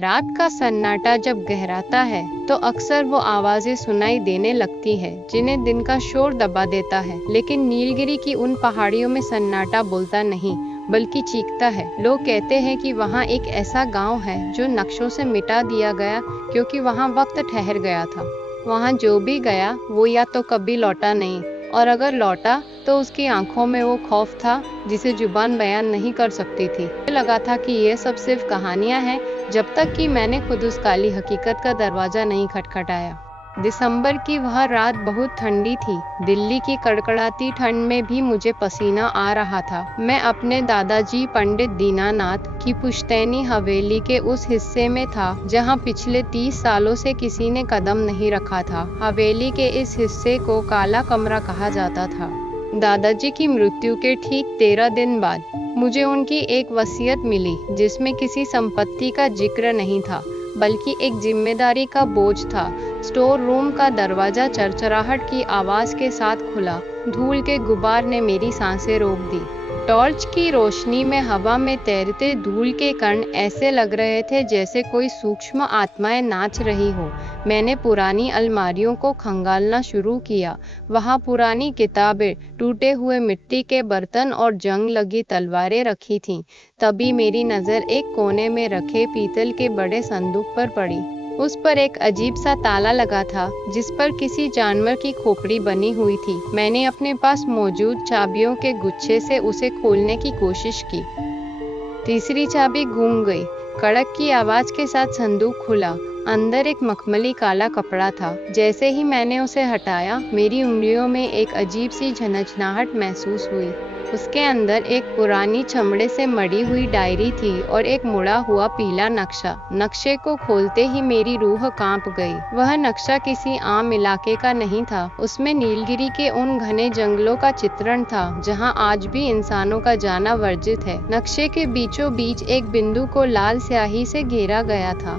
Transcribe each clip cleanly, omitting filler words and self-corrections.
रात का सन्नाटा जब गहराता है तो अक्सर वो आवाजें सुनाई देने लगती है जिन्हें दिन का शोर दबा देता है। लेकिन नीलगिरी की उन पहाड़ियों में सन्नाटा बोलता नहीं बल्कि चीखता है। लोग कहते हैं कि वहाँ एक ऐसा गांव है जो नक्शों से मिटा दिया गया क्योंकि वहाँ वक्त ठहर गया था। वहाँ जो भी गया वो या तो कभी लौटा नहीं, और अगर लौटा तो उसकी आंखों में वो खौफ था जिसे जुबान बयान नहीं कर सकती थी। मुझे लगा था कि ये सब सिर्फ कहानियां हैं जब तक कि मैंने खुद उस काली हकीकत का दरवाजा नहीं खटखटाया। दिसंबर की वह रात बहुत ठंडी थी। दिल्ली की कड़कड़ाती ठंड में भी मुझे पसीना आ रहा था। मैं अपने दादाजी पंडित दीनानाथ की पुश्तैनी हवेली के उस हिस्से में था जहां पिछले 30 सालों से किसी ने कदम नहीं रखा था। हवेली के इस हिस्से को काला कमरा कहा जाता था। दादाजी की मृत्यु के ठीक 13 दिन बाद मुझे उनकी एक वसीयत मिली जिसमें किसी संपत्ति का जिक्र नहीं था बल्कि एक जिम्मेदारी का बोझ था। स्टोर रूम का दरवाजा चरचराहट की आवाज के साथ खुला। धूल के गुबार ने मेरी सांसें रोक दी। टॉर्च की रोशनी में हवा में तैरते धूल के कण ऐसे लग रहे थे जैसे कोई सूक्ष्म आत्माएं नाच रही हो। मैंने पुरानी अलमारियों को खंगालना शुरू किया। वहाँ पुरानी किताबें, टूटे हुए मिट्टी के बर्तन और जंग लगी तलवारें रखी थीं। तभी मेरी नज़र एक कोने में रखे पीतल के बड़े संदूक पर पड़ी। उस पर एक अजीब सा ताला लगा था जिस पर किसी जानवर की खोपड़ी बनी हुई थी। मैंने अपने पास मौजूद चाबियों के गुच्छे से उसे खोलने की कोशिश की। तीसरी चाबी गूंग गई। कड़क की आवाज के साथ संदूक खुला। अंदर एक मखमली काला कपड़ा था। जैसे ही मैंने उसे हटाया मेरी उंगलियों में एक अजीब सी झनझनाहट महसूस हुई। उसके अंदर एक पुरानी चमड़े से मड़ी हुई डायरी थी और एक मुड़ा हुआ पीला नक्शा। नक्शे को खोलते ही मेरी रूह कांप गई। वह नक्शा किसी आम इलाके का नहीं था। उसमें नीलगिरी के उन घने जंगलों का चित्रण था जहां आज भी इंसानों का जाना वर्जित है। नक्शे के बीचों बीच एक बिंदु को लाल स्याही से घेरा गया था।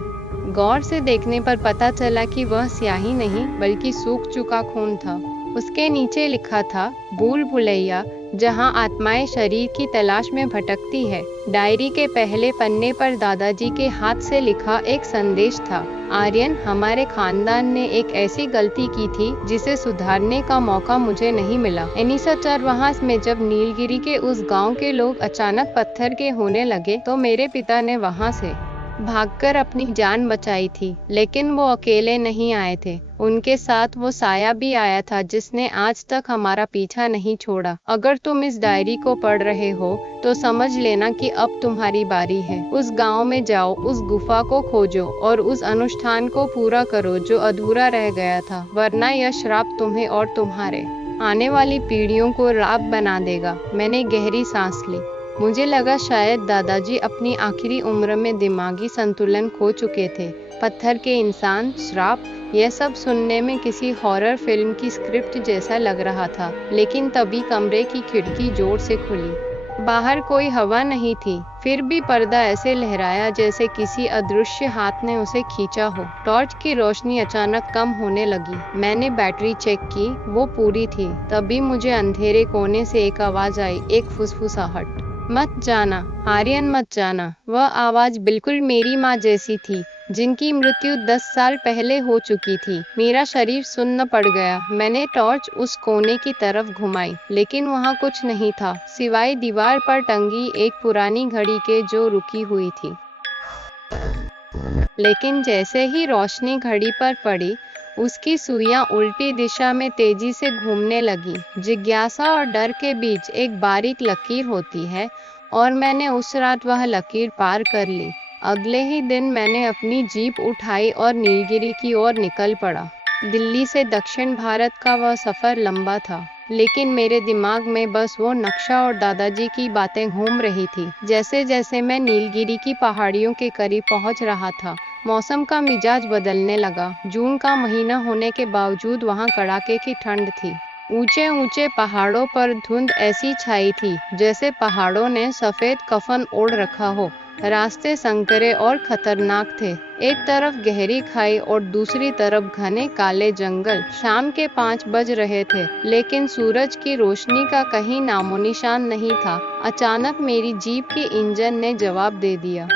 गौर से देखने पर पता चला कि वह स्याही नहीं बल्कि सूख चुका खून था। उसके नीचे लिखा था, भूल भुलैया, जहां आत्माएं शरीर की तलाश में भटकती है। डायरी के पहले पन्ने पर दादाजी के हाथ से लिखा एक संदेश था, आर्यन, हमारे खानदान ने एक ऐसी गलती की थी जिसे सुधारने का मौका मुझे नहीं मिला। एनिसा चरवाहास में जब नीलगिरी के उस गांव के लोग अचानक पत्थर के होने लगे तो मेरे पिता ने वहां से भागकर अपनी जान बचाई थी। लेकिन वो अकेले नहीं आए थे, उनके साथ वो साया भी आया था जिसने आज तक हमारा पीछा नहीं छोड़ा। अगर तुम इस डायरी को पढ़ रहे हो तो समझ लेना कि अब तुम्हारी बारी है। उस गांव में जाओ, उस गुफा को खोजो और उस अनुष्ठान को पूरा करो जो अधूरा रह गया था, वरना यह श्राप तुम्हें और तुम्हारे आने वाली पीढ़ियों को राख बना देगा। मैंने गहरी सांस ली। मुझे लगा शायद दादाजी अपनी आखिरी उम्र में दिमागी संतुलन खो चुके थे। पत्थर के इंसान, श्राप, यह सब सुनने में किसी हॉरर फिल्म की स्क्रिप्ट जैसा लग रहा था। लेकिन तभी कमरे की खिड़की जोर से खुली। बाहर कोई हवा नहीं थी, फिर भी पर्दा ऐसे लहराया जैसे किसी अदृश्य हाथ ने उसे खींचा हो। टॉर्च की रोशनी अचानक कम होने लगी। मैंने बैटरी चेक की, वो पूरी थी। तभी मुझे अंधेरे कोने से एक आवाज आई, एक फुसफुसाहट, मत जाना आर्यन, मत जाना। वह आवाज बिल्कुल मेरी माँ जैसी थी जिनकी मृत्यु 10 साल पहले हो चुकी थी। मेरा शरीर सुन्न पड़ गया। मैंने टॉर्च उस कोने की तरफ घुमाई, लेकिन वहाँ कुछ नहीं था सिवाय दीवार पर टंगी एक पुरानी घड़ी के जो रुकी हुई थी। लेकिन जैसे ही रोशनी घड़ी पर पड़ी उसकी सुइयां उल्टी दिशा में तेजी से घूमने लगी। जिज्ञासा और डर के बीच एक बारीक लकीर होती है और मैंने उस रात वह लकीर पार कर ली। अगले ही दिन मैंने अपनी जीप उठाई और नीलगिरी की ओर निकल पड़ा। दिल्ली से दक्षिण भारत का वह सफर लंबा था, लेकिन मेरे दिमाग में बस वो नक्शा और दादाजी की बातें घूम रही थी। जैसे जैसे मैं नीलगिरी की पहाड़ियों के करीब पहुंच रहा था मौसम का मिजाज बदलने लगा। जून का महीना होने के बावजूद वहां कड़ाके की ठंड थी। ऊंचे ऊंचे पहाड़ों पर धुंध ऐसी छाई थी जैसे पहाड़ों ने सफेद कफन ओढ़ रखा हो। रास्ते संकरे और खतरनाक थे। एक तरफ गहरी खाई और दूसरी तरफ घने काले जंगल। शाम के 5 बज रहे थे, लेकिन सूरज की रोशनी का कहीं नामोनिशान नहीं था। अचानक मेरी जीप के इंजन ने जवाब दे दिया।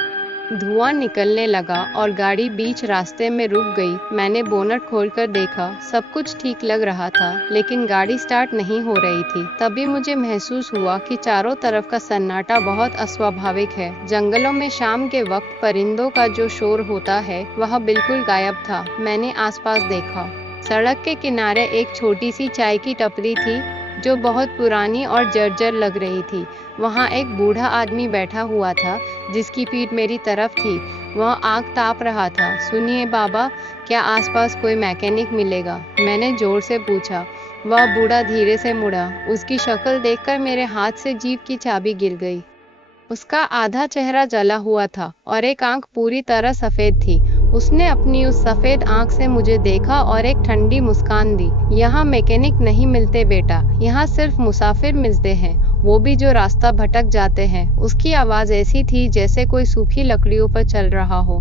धुआं निकलने लगा और गाड़ी बीच रास्ते में रुक गई। मैंने बोनट खोलकर देखा, सब कुछ ठीक लग रहा था, लेकिन गाड़ी स्टार्ट नहीं हो रही थी। तभी मुझे महसूस हुआ कि चारों तरफ का सन्नाटा बहुत अस्वाभाविक है। जंगलों में शाम के वक्त परिंदों का जो शोर होता है वह बिल्कुल गायब था। मैंने आसपास देखा। सड़क के किनारे एक छोटी सी चाय की टपरी थी जो बहुत पुरानी और जर्जर लग रही थी। वहाँ एक बूढ़ा आदमी बैठा हुआ था जिसकी पीठ मेरी तरफ थी। वह आग ताप रहा था। सुनिए बाबा, क्या आसपास कोई मैकेनिक मिलेगा? मैंने जोर से पूछा। वह बूढ़ा धीरे से मुड़ा। उसकी शक्ल देखकर मेरे हाथ से जीप की चाबी गिर गई। उसका आधा चेहरा जला हुआ था और एक आंख पूरी तरह सफेद थी। उसने अपनी उस सफेद आंख से मुझे देखा और एक ठंडी मुस्कान दी। यहाँ मैकेनिक नहीं मिलते बेटा, यहाँ सिर्फ मुसाफिर मिलते हैं, वो भी जो रास्ता भटक जाते हैं। उसकी आवाज ऐसी थी जैसे कोई सूखी लकड़ियों पर चल रहा हो।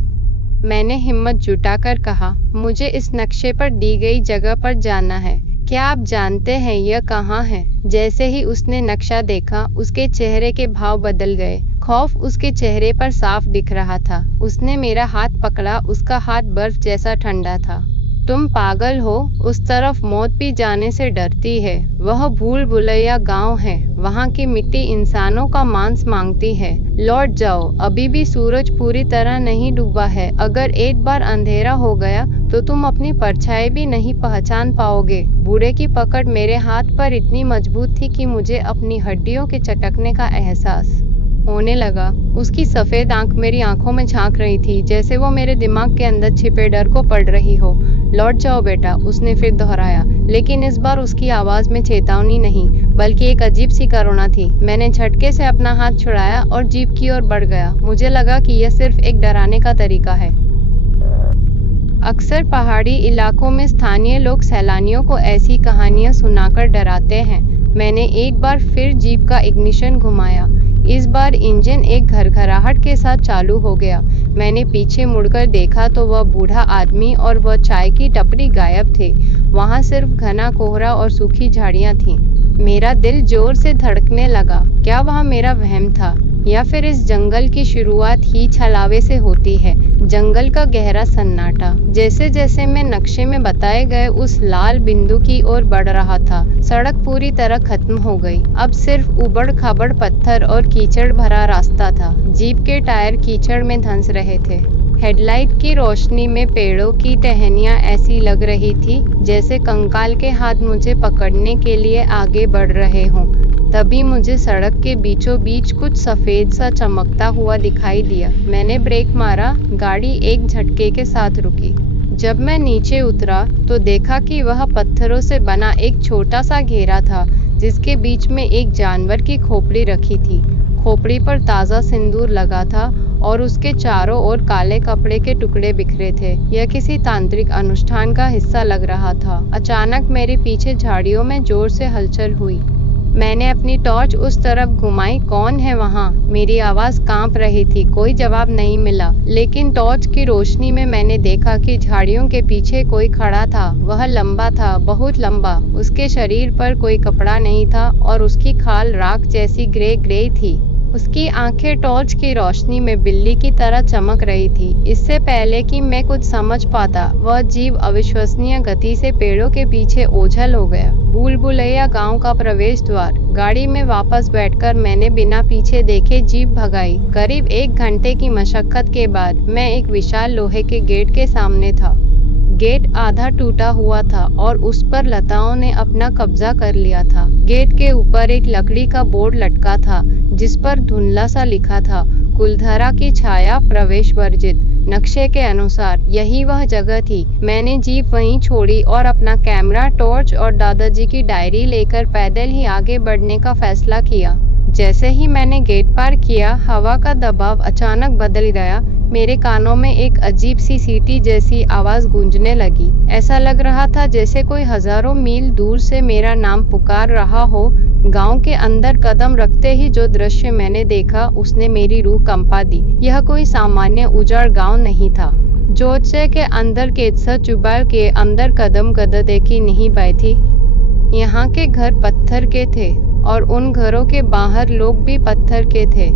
मैंने हिम्मत जुटाकर कहा, मुझे इस नक्शे पर दी गई जगह पर जाना है। क्या आप जानते हैं यह कहाँ है? जैसे ही उसने नक्शा देखा, उसके चेहरे के भाव बदल गए। खौफ उसके चेहरे पर साफ दिख रहा था। उसने मेरा हाथ पकड़ा। उसका हाथ बर्फ जैसा ठंडा था। तुम पागल हो, उस तरफ मौत भी जाने से डरती है। वह भूल भुलैया गांव है। वहाँ की मिट्टी इंसानों का मांस मांगती है। लौट जाओ, अभी भी सूरज पूरी तरह नहीं डूबा है। अगर एक बार अंधेरा हो गया तो तुम अपनी परछाई भी नहीं पहचान पाओगे। बूढ़े की पकड़ मेरे हाथ पर इतनी मजबूत थी कि मुझे अपनी हड्डियों के चटकने का एहसास होने लगा। उसकी सफेद आंख मेरी आंखों में झांक रही थी, जैसे वो मेरे दिमाग के अंदर छिपे डर को पढ़ रही हो। लौट जाओ बेटा, उसने फिर दोहराया, लेकिन इस बार उसकी आवाज में चेतावनी नहीं, बल्कि एक अजीब सी करुणा थी। मैंने झटके से अपना हाथ छुड़ाया और जीप की ओर बढ़ गया। मुझे लगा कि यह सिर्फ एक डराने का तरीका है। अक्सर पहाड़ी इलाकों में स्थानीय लोग सैलानियों को ऐसी कहानियां सुनाकर डराते हैं। मैंने एक बार फिर जीप का इग्निशन घुमाया। इस बार इंजन एक घरघराहट के साथ चालू हो गया। मैंने पीछे मुड़कर देखा तो वह बूढ़ा आदमी और वह चाय की टपरी गायब थे। वहाँ सिर्फ घना कोहरा और सूखी झाड़ियाँ थीं। मेरा दिल जोर से धड़कने लगा। क्या वह मेरा वहम था, या फिर इस जंगल की शुरुआत ही छलावे से होती है? जंगल का गहरा सन्नाटा जैसे जैसे मैं नक्शे में बताए गए उस लाल बिंदु की ओर बढ़ रहा था। सड़क पूरी तरह खत्म हो गई। अब सिर्फ उबड़ खाबड़ पत्थर और कीचड़ भरा रास्ता था। जीप के टायर कीचड़ में धंस रहे थे। हेडलाइट की रोशनी में पेड़ों की टहनियां ऐसी लग रही थी जैसे कंकाल के हाथ मुझे पकड़ने के लिए आगे बढ़ रहे हों। तभी मुझे सड़क के बीचों बीच कुछ सफेद सा चमकता हुआ दिखाई दिया। मैंने ब्रेक मारा। गाड़ी एक झटके के साथ रुकी। जब मैं नीचे उतरा तो देखा कि वह पत्थरों से बना एक छोटा सा घेरा था, जिसके बीच में एक जानवर की खोपड़ी रखी थी। खोपड़ी पर ताज़ा सिंदूर लगा था और उसके चारों ओर काले कपड़े के टुकड़े बिखरे थे। यह किसी तांत्रिक अनुष्ठान का हिस्सा लग रहा था। अचानक मेरे पीछे झाड़ियों में जोर से हलचल हुई। मैंने अपनी टॉर्च उस तरफ घुमाई। कौन है वहाँ? मेरी आवाज़ कांप रही थी। कोई जवाब नहीं मिला, लेकिन टॉर्च की रोशनी में मैंने देखा कि झाड़ियों के पीछे कोई खड़ा था। वह लंबा था, बहुत लंबा। उसके शरीर पर कोई कपड़ा नहीं था और उसकी खाल राख जैसी ग्रे ग्रे थी। उसकी आंखें टॉर्च की रोशनी में बिल्ली की तरह चमक रही थी। इससे पहले कि मैं कुछ समझ पाता, वह जीव अविश्वसनीय गति से पेड़ों के पीछे ओझल हो गया। भूल भुलैया गांव का प्रवेश द्वार। गाड़ी में वापस बैठकर मैंने बिना पीछे देखे जीप भगाई। करीब 1 घंटे की मशक्कत के बाद मैं एक विशाल लोहे के गेट के सामने था। गेट आधा टूटा हुआ था और उस पर लताओं ने अपना कब्जा कर लिया था। गेट के ऊपर एक लकड़ी का बोर्ड लटका था, जिस पर धुंधला सा लिखा था, कुलधरा की छाया, प्रवेश वर्जित। नक्शे के अनुसार यही वह जगह थी। मैंने जीप वहीं छोड़ी और अपना कैमरा, टॉर्च और दादाजी की डायरी लेकर पैदल ही आगे बढ़ने का फैसला किया। जैसे ही मैंने गेट पार किया, हवा का दबाव अचानक बदल गया। मेरे कानों में एक अजीब सी सीटी जैसी आवाज गूंजने लगी। ऐसा लग रहा था जैसे कोई हजारों मील दूर से मेरा नाम पुकार रहा हो। गांव के अंदर कदम रखते ही जो दृश्य मैंने देखा, उसने मेरी रूह कंपा दी। यह कोई सामान्य उजाड़ गांव नहीं था। जोतसे के अंदर केतसा चुबाल के अंदर कदम गददे की नहीं बैठी। यहाँ के घर पत्थर के थे और उन घरों के बाहर लोग भी पत्थर के थे।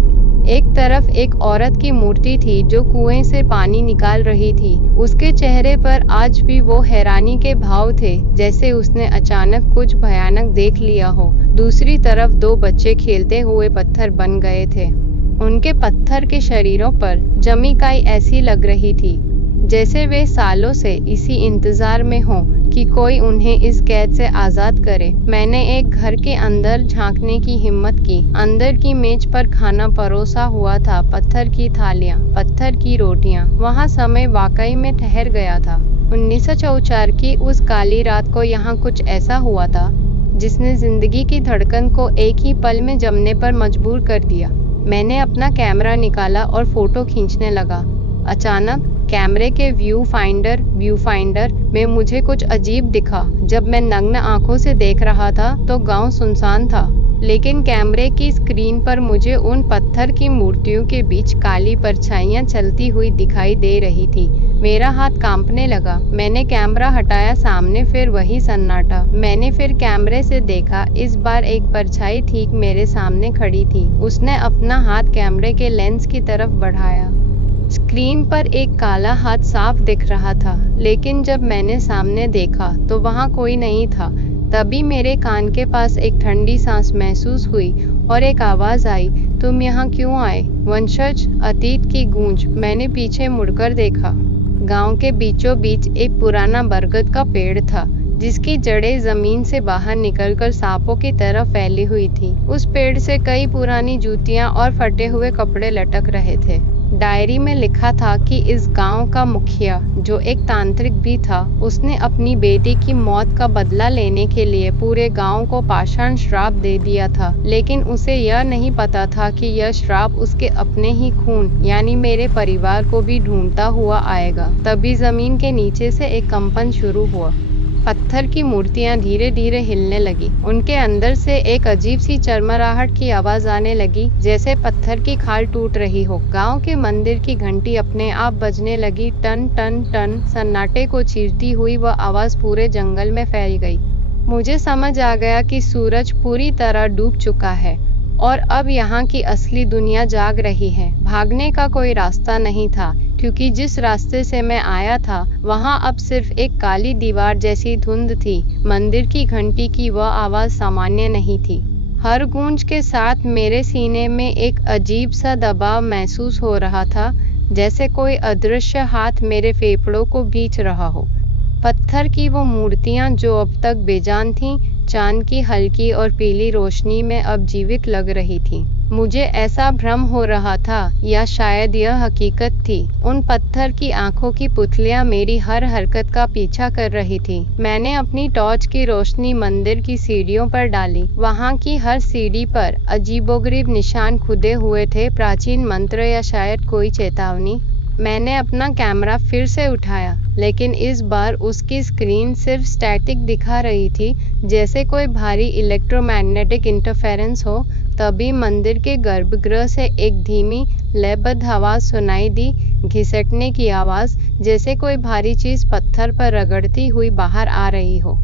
एक तरफ एक औरत की मूर्ति थी जो कुएं से पानी निकाल रही थी। उसके चेहरे पर आज भी वो हैरानी के भाव थे, जैसे उसने अचानक कुछ भयानक देख लिया हो। दूसरी तरफ दो बच्चे खेलते हुए पत्थर बन गए थे। उनके पत्थर के शरीरों पर जमी काई ऐसी लग रही थी जैसे वे सालों से इसी इंतजार में हों कि कोई उन्हें इस कैद से आजाद करे। मैंने एक घर के अंदर झांकने की हिम्मत की। अंदर की मेज पर खाना परोसा हुआ था, पत्थर की थालियां, पत्थर की रोटियां। वहां समय वाकई में ठहर गया था। 1904 की उस काली रात को यहाँ कुछ ऐसा हुआ था जिसने जिंदगी की धड़कन को एक ही पल में जमने पर मजबूर कर दिया। मैंने अपना कैमरा निकाला और फोटो खींचने लगा। अचानक कैमरे के व्यू फाइंडर में मुझे कुछ अजीब दिखा। जब मैं नग्न आंखों से देख रहा था तो गांव सुनसान था, लेकिन कैमरे की स्क्रीन पर मुझे उन पत्थर की मूर्तियों के बीच काली परछाइयां चलती हुई दिखाई दे रही थी। मेरा हाथ कांपने लगा। मैंने कैमरा हटाया, सामने फिर वही सन्नाटा। मैंने फिर कैमरे से देखा। इस बार एक परछाई ठीक मेरे सामने खड़ी थी। उसने अपना हाथ कैमरे के लेंस की तरफ बढ़ाया। स्क्रीन पर एक काला हाथ साफ दिख रहा था, लेकिन जब मैंने सामने देखा तो वहां कोई नहीं था। तभी मेरे कान के पास एक ठंडी सांस महसूस हुई और एक आवाज आई, तुम यहाँ क्यों आए? वंशज, अतीत की गूंज। मैंने पीछे मुड़कर देखा। गांव के बीचों बीच एक पुराना बरगद का पेड़ था, जिसकी जड़ें जमीन से बाहर निकलकर सांपों की तरह फैली हुई थी। उस पेड़ से कई पुरानी जूतियां और फटे हुए कपड़े लटक रहे थे। डायरी में लिखा था कि इस गांव का मुखिया, जो एक तांत्रिक भी था, उसने अपनी बेटी की मौत का बदला लेने के लिए पूरे गांव को पाषाण श्राप दे दिया था। लेकिन उसे यह नहीं पता था कि यह श्राप उसके अपने ही खून यानी मेरे परिवार को भी ढूंढता हुआ आएगा। तभी जमीन के नीचे से एक कंपन शुरू हुआ। पत्थर की मूर्तियां धीरे धीरे हिलने लगी। उनके अंदर से एक अजीब सी चरमराहट की आवाज आने लगी, जैसे पत्थर की खाल टूट रही हो। गांव के मंदिर की घंटी अपने आप बजने लगी, टन टन टन। सन्नाटे को चीरती हुई वह आवाज पूरे जंगल में फैल गई। मुझे समझ आ गया कि सूरज पूरी तरह डूब चुका है और अब यहाँ की असली दुनिया जाग रही है। भागने का कोई रास्ता नहीं था, क्योंकि जिस रास्ते से मैं आया था वहाँ अब सिर्फ एक काली दीवार जैसी धुंध थी। मंदिर की घंटी की वह आवाज सामान्य नहीं थी। हर गूंज के साथ मेरे सीने में एक अजीब सा दबाव महसूस हो रहा था, जैसे कोई अदृश्य हाथ मेरे फेफड़ों को खींच रहा हो। पत्थर की वो मूर्तियां जो अब तक बेजान थीं, चांद की हल्की और पीली रोशनी में अब जीवित लग रही थी। मुझे ऐसा भ्रम हो रहा था, या शायद यह हकीकत थी। उन पत्थर की आंखों की पुतलियां मेरी हर हरकत का पीछा कर रही थी। मैंने अपनी टॉर्च की रोशनी मंदिर की सीढ़ियों पर डाली। वहां की हर सीढ़ी पर अजीबोगरीब निशान खुदे हुए थे, प्राचीन मंत्र या शायद कोई चेतावनी। मैंने अपना कैमरा फिर से उठाया, लेकिन इस बार उसकी स्क्रीन सिर्फ स्टैटिक दिखा रही थी, जैसे कोई भारी इलेक्ट्रोमैग्नेटिक इंटरफेरेंस हो। तभी मंदिर के गर्भगृह से एक धीमी लयबद्ध आवाज सुनाई दी, घिसटने की आवाज, जैसे कोई भारी चीज पत्थर पर रगड़ती हुई बाहर आ रही हो।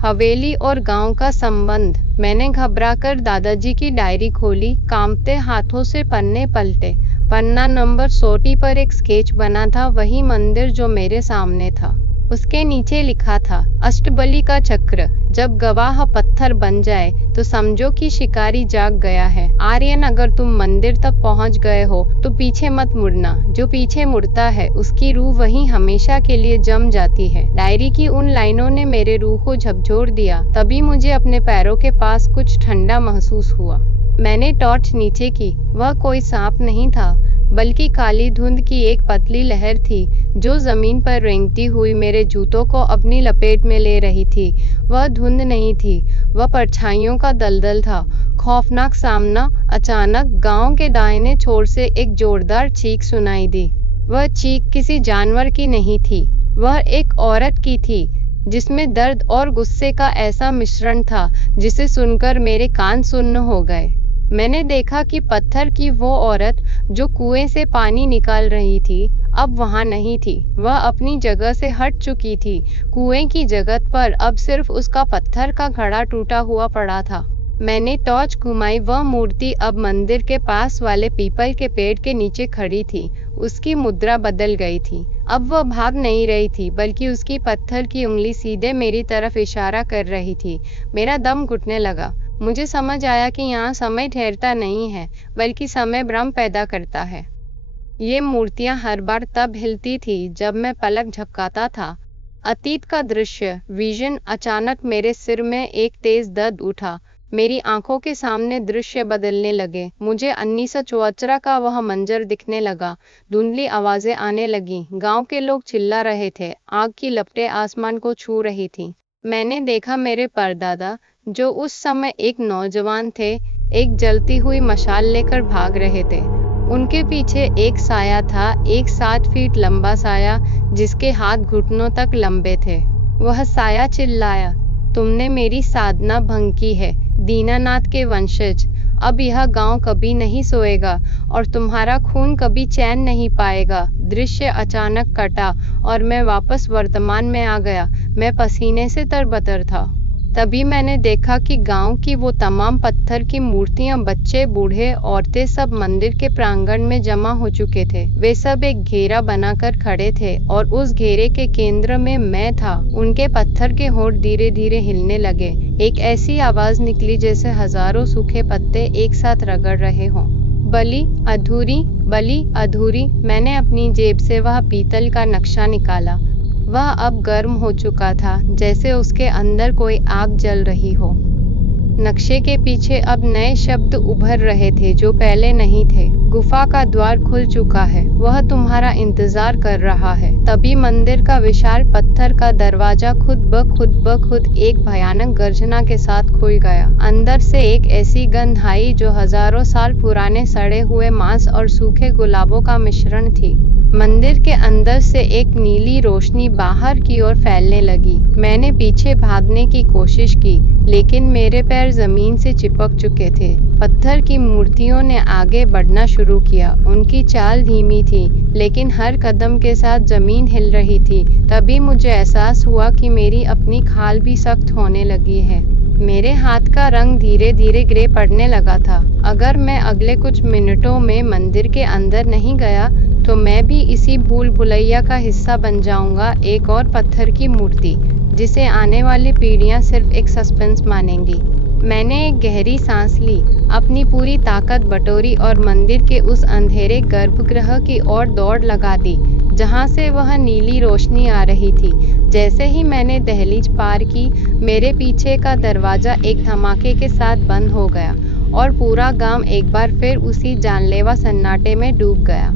हवेली और गांव का संबंध। मैंने घबराकर दादाजी की डायरी खोली, कांपते हाथों से पन्ने पलटे। पन्ना नंबर 60 पर एक स्केच बना था, वही मंदिर जो मेरे सामने था। उसके नीचे लिखा था, अष्टबली का चक्र। जब गवाह पत्थर बन जाए तो समझो कि शिकारी जाग गया है। आर्यन, अगर तुम मंदिर तक पहुंच गए हो तो पीछे मत मुड़ना। जो पीछे मुड़ता है उसकी रूह वहीं हमेशा के लिए जम जाती है। डायरी की उन लाइनों ने मेरे रूह को झकझोर दिया। तभी मुझे अपने पैरों के पास कुछ ठंडा महसूस हुआ। मैंने टॉर्च नीचे की। वह कोई सांप नहीं था, बल्कि काली धुंध की एक पतली लहर थी, जो जमीन पर रेंगती हुई मेरे जूतों को अपनी लपेट में ले रही थी। वह धुंध नहीं थी, वह परछाइयों का दलदल था। खौफनाक सामना। अचानक गांव के दाहिने छोर से एक जोरदार चीख सुनाई दी। वह चीख किसी जानवर की नहीं थी, वह एक औरत की थी, जिसमें दर्द और गुस्से का ऐसा मिश्रण था जिसे सुनकर मेरे कान सुन्न हो गए। मैंने देखा कि पत्थर की वो औरत जो कुएं से पानी निकाल रही थी, अब वहां नहीं थी। वह अपनी जगह से हट चुकी थी। कुएं की जगह पर अब सिर्फ उसका पत्थर का घड़ा टूटा हुआ पड़ा था। मैंने टॉर्च घुमाई। वह मूर्ति अब मंदिर के पास वाले पीपल के पेड़ के नीचे खड़ी थी। उसकी मुद्रा बदल गई थी। अब वह भाग नहीं रही थी, बल्कि उसकी पत्थर की उंगली सीधे मेरी तरफ इशारा कर रही थी। मेरा दम घुटने लगा। मुझे समझ आया कि यहाँ समय ठहरता नहीं है, बल्कि समय भ्रम पैदा करता है। ये मूर्तियाँ हर बार तब हिलती थी जब मैं पलक झपकाता था। अतीत का दृश्य, विजन। अचानक मेरे सिर में एक तेज दर्द उठा। मेरी आंखों के सामने दृश्य बदलने लगे। मुझे 1974 का वह मंजर दिखने लगा। धुंधली आवाजें आने लगी। गांव के लोग चिल्ला रहे थे। आग की लपटें आसमान को छू रही थी। मैंने देखा मेरे परदादा, जो उस समय एक नौजवान थे, एक जलती हुई मशाल लेकर भाग रहे थे। उनके पीछे एक साया था, एक 7 फीट लंबा साया, जिसके हाथ घुटनों तक लंबे थे। वह साया चिल्लाया, तुमने मेरी साधना भंग की है, दीनानाथ के वंशज। अब यह गांव कभी नहीं सोएगा और तुम्हारा खून कभी चैन नहीं पाएगा। दृश्य अचानक कटा और मैं वापस वर्तमान में आ गया। मैं पसीने से तरबतर था। तभी मैंने देखा कि गांव की वो तमाम पत्थर की मूर्तियां, बच्चे, बूढ़े, औरतें, सब मंदिर के प्रांगण में जमा हो चुके थे। वे सब एक घेरा बनाकर खड़े थे और उस घेरे के केंद्र में मैं था। उनके पत्थर के होंठ धीरे धीरे हिलने लगे। एक ऐसी आवाज निकली जैसे हजारों सूखे पत्ते एक साथ रगड़ रहे हों। बलि अधूरी, बलि अधूरी। मैंने अपनी जेब से वह पीतल का नक्शा निकाला। वह अब गर्म हो चुका था, जैसे उसके अंदर कोई आग जल रही हो। नक्शे के पीछे अब नए शब्द उभर रहे थे जो पहले नहीं थे। गुफा का द्वार खुल चुका है, वह तुम्हारा इंतजार कर रहा है। तभी मंदिर का विशाल पत्थर का दरवाजा खुद ब खुद एक भयानक गर्जना के साथ खुल गया। अंदर से एक ऐसी गंध आई जो हजारों साल पुराने सड़े हुए मांस और सूखे गुलाबों का मिश्रण थी। मंदिर के अंदर से एक नीली रोशनी बाहर की ओर फैलने लगी। मैंने पीछे भागने की कोशिश की, लेकिन मेरे पैर जमीन से चिपक चुके थे। पत्थर की मूर्तियों ने आगे बढ़ना शुरू किया। उनकी चाल धीमी थी, लेकिन हर कदम के साथ जमीन हिल रही थी। तभी मुझे एहसास हुआ कि मेरी अपनी खाल भी सख्त होने लगी है। मेरे हाथ का रंग धीरे धीरे ग्रे पड़ने लगा था। अगर मैं अगले कुछ मिनटों में मंदिर के अंदर नहीं गया तो मैं भी इसी भूल भुलैया का हिस्सा बन जाऊंगा। एक और पत्थर की मूर्ति, जिसे आने वाली पीढ़ियां सिर्फ एक सस्पेंस मानेंगी। मैंने एक गहरी सांस ली, अपनी पूरी ताकत बटोरी और मंदिर के उस अंधेरे गर्भगृह की ओर दौड़ लगा दी, जहां से वह नीली रोशनी आ रही थी। जैसे ही मैंने दहलीज पार की, मेरे पीछे का दरवाजा एक धमाके के साथ बंद हो गया और पूरा गांव एक बार फिर उसी जानलेवा सन्नाटे में डूब गया।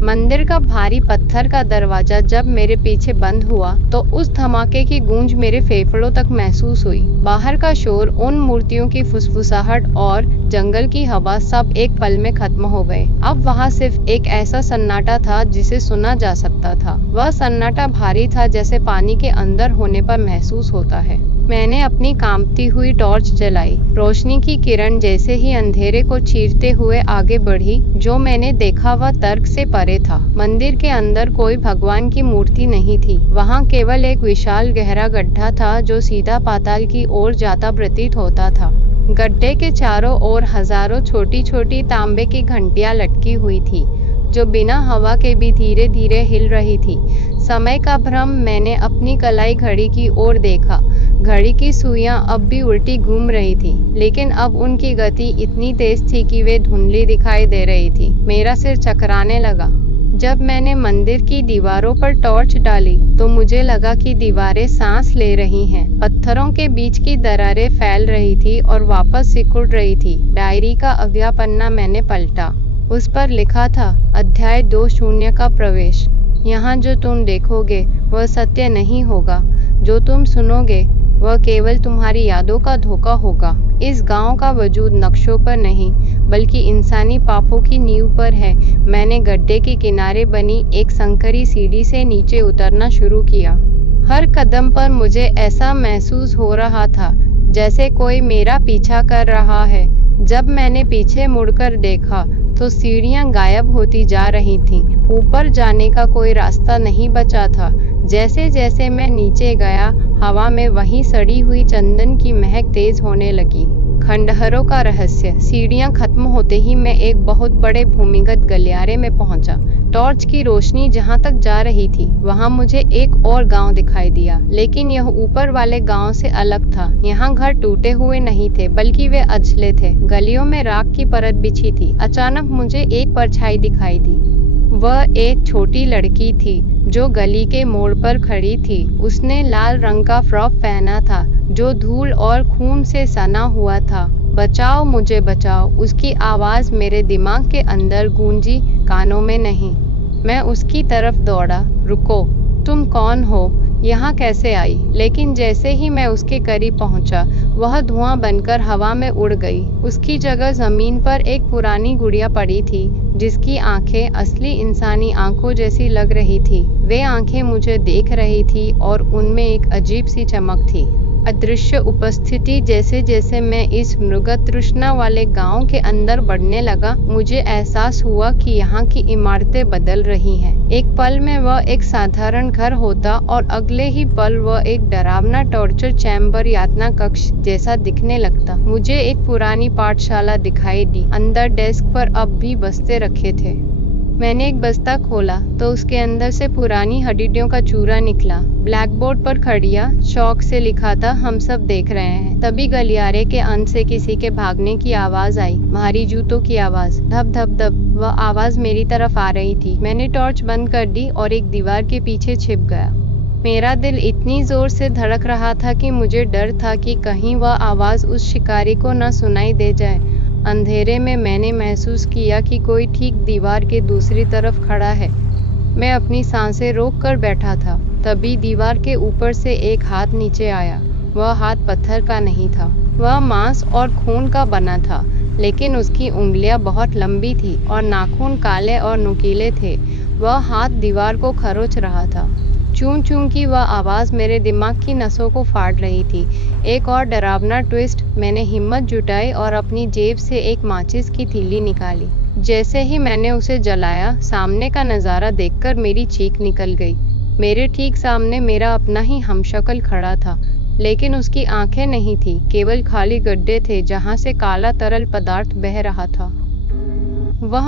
मंदिर का भारी पत्थर का दरवाजा जब मेरे पीछे बंद हुआ तो उस धमाके की गूंज मेरे फेफड़ों तक महसूस हुई। बाहर का शोर, उन मूर्तियों की फुसफुसाहट और जंगल की हवा सब एक पल में खत्म हो गए। अब वहां सिर्फ एक ऐसा सन्नाटा था जिसे सुना जा सकता था। वह सन्नाटा भारी था, जैसे पानी के अंदर होने पर महसूस होता है। मैंने अपनी कांपती हुई टॉर्च जलाई। रोशनी की किरण जैसे ही अंधेरे को चीरते हुए आगे बढ़ी। जो मैंने देखा वह तर्क से परे था। मंदिर के अंदर कोई भगवान की मूर्ति नहीं थी। वहां केवल एक विशाल गहरा गड्ढा था जो सीधा पाताल की ओर जाता प्रतीत होता था। गड्ढे के चारों ओर हजारों छोटी छोटी तांबे की घंटियां लटकी हुई थी, जो बिना हवा के भी धीरे धीरे हिल रही थी। समय का भ्रम। मैंने अपनी कलाई घड़ी की ओर देखा। घड़ी की सुइयां अब भी उल्टी घूम रही थी, लेकिन अब उनकी गति इतनी तेज थी कि वे धुंधली दिखाई दे रही थी। मेरा सिर चकराने लगा। जब मैंने मंदिर की दीवारों पर टॉर्च डाली तो मुझे लगा कि दीवारें सांस ले रही हैं। पत्थरों के बीच की दरारें फैल रही थी और वापस सिकुड़ रही थी। डायरी का अगला पन्ना मैंने पलटा। उस पर लिखा था, अध्याय 20 का प्रवेश। यहाँ जो तुम देखोगे वह सत्य नहीं होगा। जो तुम सुनोगे वह केवल तुम्हारी यादों का धोखा होगा। इस गांव का वजूद नक्शों पर नहीं, बल्कि इंसानी पापों की नींव पर है। मैंने गड्ढे के किनारे बनी एक संकरी सीढ़ी से नीचे उतरना शुरू किया। हर कदम पर मुझे ऐसा महसूस हो रहा था जैसे कोई मेरा पीछा कर रहा है। जब मैंने पीछे मुड़कर देखा तो सीढ़ियां गायब होती जा रही थीं। ऊपर जाने का कोई रास्ता नहीं बचा था। जैसे जैसे मैं नीचे गया, हवा में वही सड़ी हुई चंदन की महक तेज होने लगी। खंडहरों का रहस्य। सीढ़ियां खत्म होते ही मैं एक बहुत बड़े भूमिगत गलियारे में पहुंचा। टॉर्च की रोशनी जहां तक जा रही थी वहां मुझे एक और गांव दिखाई दिया, लेकिन यह ऊपर वाले गांव से अलग था। यहाँ घर टूटे हुए नहीं थे, बल्कि वे अछले थे। गलियों में राख की परत बिछी थी। अचानक मुझे एक परछाई दिखाई दी। वह एक छोटी लड़की थी जो गली के मोड़ पर खड़ी थी। उसने लाल रंग का फ्रॉक पहना था जो धूल और खून से सना हुआ था। बचाओ, मुझे बचाओ, उसकी आवाज मेरे दिमाग के अंदर गूंजी, कानों में नहीं। मैं उसकी तरफ दौड़ा। रुको, तुम कौन हो? यहाँ कैसे आई? लेकिन जैसे ही मैं उसके करीब पहुंचा, वह धुआं बनकर हवा में उड़ गई। उसकी जगह जमीन पर एक पुरानी गुड़िया पड़ी थी जिसकी आंखें असली इंसानी आंखों जैसी लग रही थी। वे आंखें मुझे देख रही थी और उनमें एक अजीब सी चमक थी, अदृश्य उपस्थिति। जैसे जैसे मैं इस मृगतृष्णा वाले गांव के अंदर बढ़ने लगा, मुझे एहसास हुआ कि यहाँ की इमारतें बदल रही हैं। एक पल में वह एक साधारण घर होता और अगले ही पल वह एक डरावना टॉर्चर चैम्बर, यातना कक्ष जैसा दिखने लगता। मुझे एक पुरानी पाठशाला दिखाई दी। अंदर डेस्क पर अब भी बस्ते रखे थे। मैंने एक बस्ता खोला तो उसके अंदर से पुरानी हड्डियों का चूरा निकला। ब्लैक बोर्ड पर खड़िया शौक से लिखा था, हम सब देख रहे हैं। तभी गलियारे के अंत से किसी के भागने की आवाज आई, भारी जूतों की आवाज, धप धप धप। वह आवाज मेरी तरफ आ रही थी। मैंने टॉर्च बंद कर दी और एक दीवार के पीछे छिप गया। मेरा दिल इतनी जोर से धड़क रहा था कि मुझे डर था कि कहीं वह आवाज उस शिकारी को न सुनाई दे जाए। अंधेरे में मैंने महसूस किया कि कोई ठीक दीवार के दूसरी तरफ खड़ा है। मैं अपनी सांसें रोक कर बैठा था। तभी दीवार के ऊपर से एक हाथ नीचे आया। वह हाथ पत्थर का नहीं था, वह मांस और खून का बना था, लेकिन उसकी उंगलियां बहुत लंबी थी और नाखून काले और नुकीले थे। वह हाथ दीवार को खरोच रहा था। चूं चूं की वह आवाज़ मेरे दिमाग की नसों को फाड़ रही थी। एक और डरावना ट्विस्ट। मैंने हिम्मत जुटाई और अपनी जेब से एक माचिस की तीली निकाली। जैसे ही मैंने उसे जलाया, सामने का नज़ारा देखकर मेरी चीख निकल गई। मेरे ठीक सामने मेरा अपना ही हमशक्ल खड़ा था, लेकिन उसकी आंखें नहीं थी, केवल खाली गड्ढे थे जहां से काला तरल पदार्थ बह रहा था।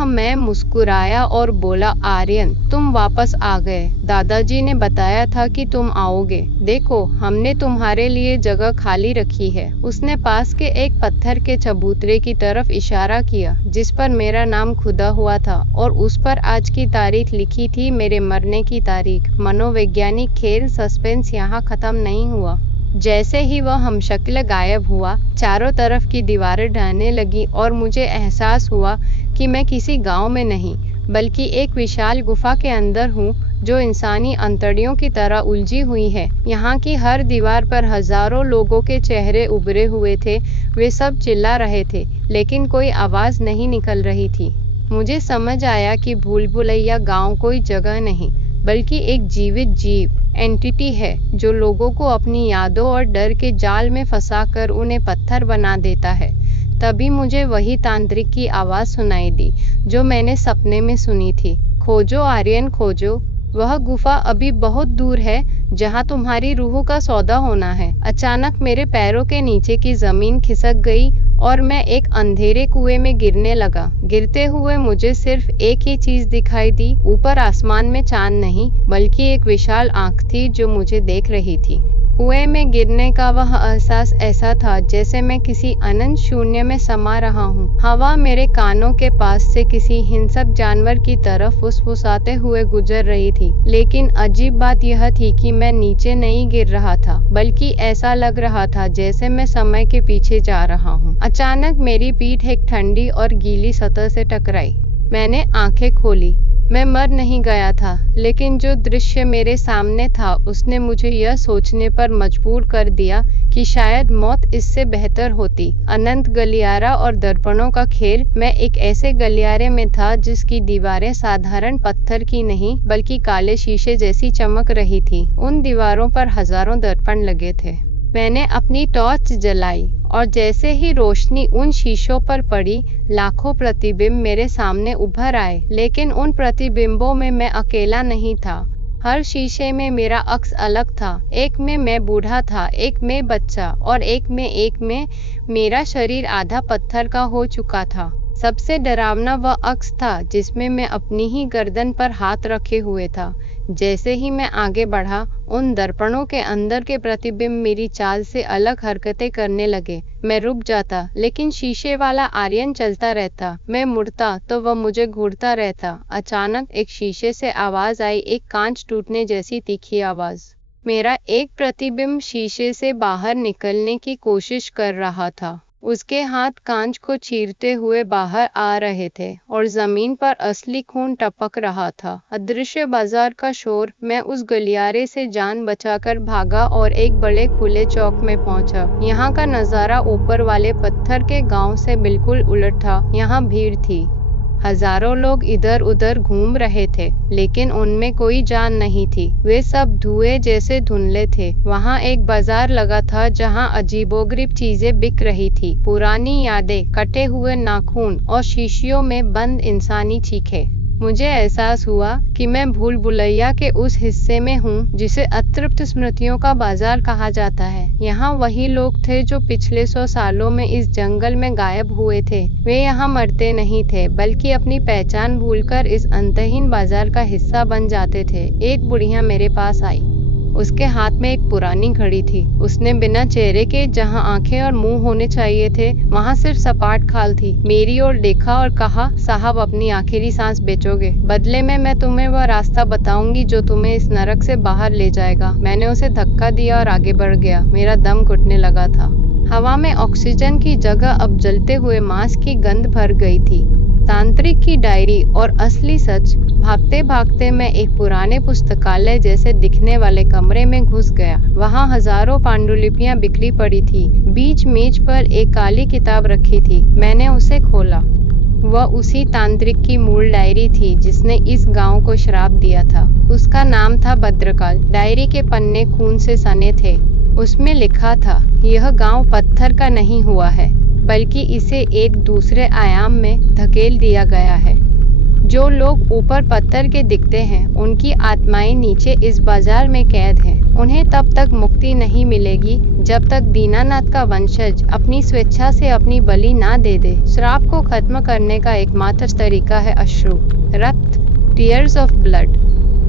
मैं मुस्कुराया और बोला, आर्यन, तुम वापस आ गए। दादाजी ने बताया था कि तुम आओगे। देखो, हमने तुम्हारे लिए जगह खाली रखी है। उसने पास के एक पत्थर के चबूतरे की तरफ इशारा किया जिस पर मेरा नाम खुदा हुआ था और उस पर आज की तारीख लिखी थी, मेरे मरने की तारीख। मनोवैज्ञानिक खेल, सस्पेंस यहाँ खत्म नहीं हुआ। जैसे ही वह हमशक्ल गायब हुआ, चारों तरफ की दीवारें ढहने लगी और मुझे एहसास हुआ कि मैं किसी गांव में नहीं, बल्कि एक विशाल गुफा के अंदर हूँ जो इंसानी अंतड़ियों की तरह उलझी हुई है। यहाँ की हर दीवार पर हजारों लोगों के चेहरे उभरे हुए थे। वे सब चिल्ला रहे थे, लेकिन कोई आवाज़ नहीं निकल रही थी। मुझे समझ आया कि भूल भुलैया गाँव कोई जगह नहीं, बल्कि एक जीवित जीव एंटिटी है जो लोगों को अपनी यादों और डर के जाल में फंसाकर उन्हें पत्थर बना देता है। तभी मुझे वही तांत्रिक की आवाज़ सुनाई दी जो मैंने सपने में सुनी थी। खोजो आर्यन, खोजो। वह गुफा अभी बहुत दूर है जहाँ तुम्हारी रूह का सौदा होना है। अचानक मेरे पैरों के नीचे की जमीन खिसक गई और मैं एक अंधेरे कुएं में गिरने लगा। गिरते हुए मुझे सिर्फ एक ही चीज दिखाई दी। ऊपर आसमान में चांद नहीं, बल्कि एक विशाल आंख थी जो मुझे देख रही थी। कुएं में गिरने का वह एहसास ऐसा था जैसे मैं किसी अनंत शून्य में समा रहा हूँ। हवा मेरे कानों के पास से किसी हिंसक जानवर की तरफ फुसफुसाते हुए गुजर रही थी। लेकिन अजीब बात यह थी कि मैं नीचे नहीं गिर रहा था, बल्कि ऐसा लग रहा था जैसे मैं समय के पीछे जा रहा हूँ। अचानक मेरी पीठ एक ठंडी और गीली सतह से टकराई। मैंने आंखें खोली। मैं मर नहीं गया था, लेकिन जो दृश्य मेरे सामने था उसने मुझे यह सोचने पर मजबूर कर दिया कि शायद मौत इससे बेहतर होती। अनंत गलियारा और दर्पणों का खेल। मैं एक ऐसे गलियारे में था जिसकी दीवारें साधारण पत्थर की नहीं, बल्कि काले शीशे जैसी चमक रही थी। उन दीवारों पर हजारों दर्पण लगे थे। मैंने अपनी टॉर्च जलाई और जैसे ही रोशनी उन शीशों पर पड़ी, लाखों प्रतिबिंब मेरे सामने उभर आए। लेकिन उन प्रतिबिंबों में मैं अकेला नहीं था। हर शीशे में मेरा अक्स अलग था। एक में मैं बूढ़ा था, एक में बच्चा और एक में मेरा शरीर आधा पत्थर का हो चुका था। सबसे डरावना वह अक्स था जिसमें मैं अपनी ही गर्दन पर हाथ रखे हुए था। जैसे ही मैं आगे बढ़ा, उन दर्पणों के अंदर के प्रतिबिंब मेरी चाल से अलग हरकतें करने लगे। मैं रुक जाता, लेकिन शीशे वाला आर्यन चलता रहता। मैं मुड़ता तो वह मुझे घूरता रहता। अचानक एक शीशे से आवाज आई, एक कांच टूटने जैसी तीखी आवाज। मेरा एक प्रतिबिंब शीशे से बाहर निकलने की कोशिश कर रहा था। उसके हाथ कांच को चीरते हुए बाहर आ रहे थे और जमीन पर असली खून टपक रहा था। अदृश्य बाजार का शोर। मैं उस गलियारे से जान बचाकर भागा और एक बड़े खुले चौक में पहुंचा। यहाँ का नजारा ऊपर वाले पत्थर के गांव से बिल्कुल उलट था। यहाँ भीड़ थी, हजारों लोग इधर उधर घूम रहे थे, लेकिन उनमें कोई जान नहीं थी। वे सब धुएं जैसे धुंधले थे। वहाँ एक बाजार लगा था जहाँ अजीबोगरीब चीजें बिक रही थी। पुरानी यादें, कटे हुए नाखून और शीशियों में बंद इंसानी चीखें। मुझे एहसास हुआ कि मैं भूल भुलैया के उस हिस्से में हूँ जिसे अतृप्त स्मृतियों का बाजार कहा जाता है। यहाँ वही लोग थे जो पिछले 100 सालों में इस जंगल में गायब हुए थे। वे यहाँ मरते नहीं थे, बल्कि अपनी पहचान भूलकर इस अंतहीन बाजार का हिस्सा बन जाते थे। एक बुढ़िया मेरे पास आई। उसके हाथ में एक पुरानी घड़ी थी। उसने बिना चेहरे के, जहाँ आंखें और मुंह होने चाहिए थे, वहाँ सिर्फ सपाट खाल थी। मेरी ओर देखा और कहा, साहब अपनी आखिरी सांस बेचोगे? बदले में मैं तुम्हें वह रास्ता बताऊंगी जो तुम्हें इस नरक से बाहर ले जाएगा। मैंने उसे धक्का दिया और आगे बढ़ गया। मेरा दम घुटने लगा था। हवा में ऑक्सीजन की जगह अब जलते हुए मांस की गंध भर गई थी। तांत्रिक की डायरी और असली सच। भागते भागते मैं एक पुराने पुस्तकालय जैसे दिखने वाले कमरे में घुस गया। वहाँ हजारों पांडुलिपियां बिखरी पड़ी थी। बीच मेज पर एक काली किताब रखी थी। मैंने उसे खोला। वह उसी तांत्रिक की मूल डायरी थी जिसने इस गांव को श्राप दिया था। उसका नाम था भद्रकाल। डायरी के पन्ने खून से सने थे। उसमें लिखा था, यह गांव पत्थर का नहीं हुआ है, बल्कि इसे एक दूसरे आयाम में धकेल दिया गया है। जो लोग ऊपर पत्थर के दिखते हैं, उनकी आत्माएं नीचे इस बाजार में कैद हैं। उन्हें तब तक मुक्ति नहीं मिलेगी जब तक दीनानाथ का वंशज अपनी स्वेच्छा से अपनी बलि ना दे दे। श्राप को खत्म करने का एकमात्र तरीका है अश्रु, रक्त, टीयर्स ऑफ ब्लड।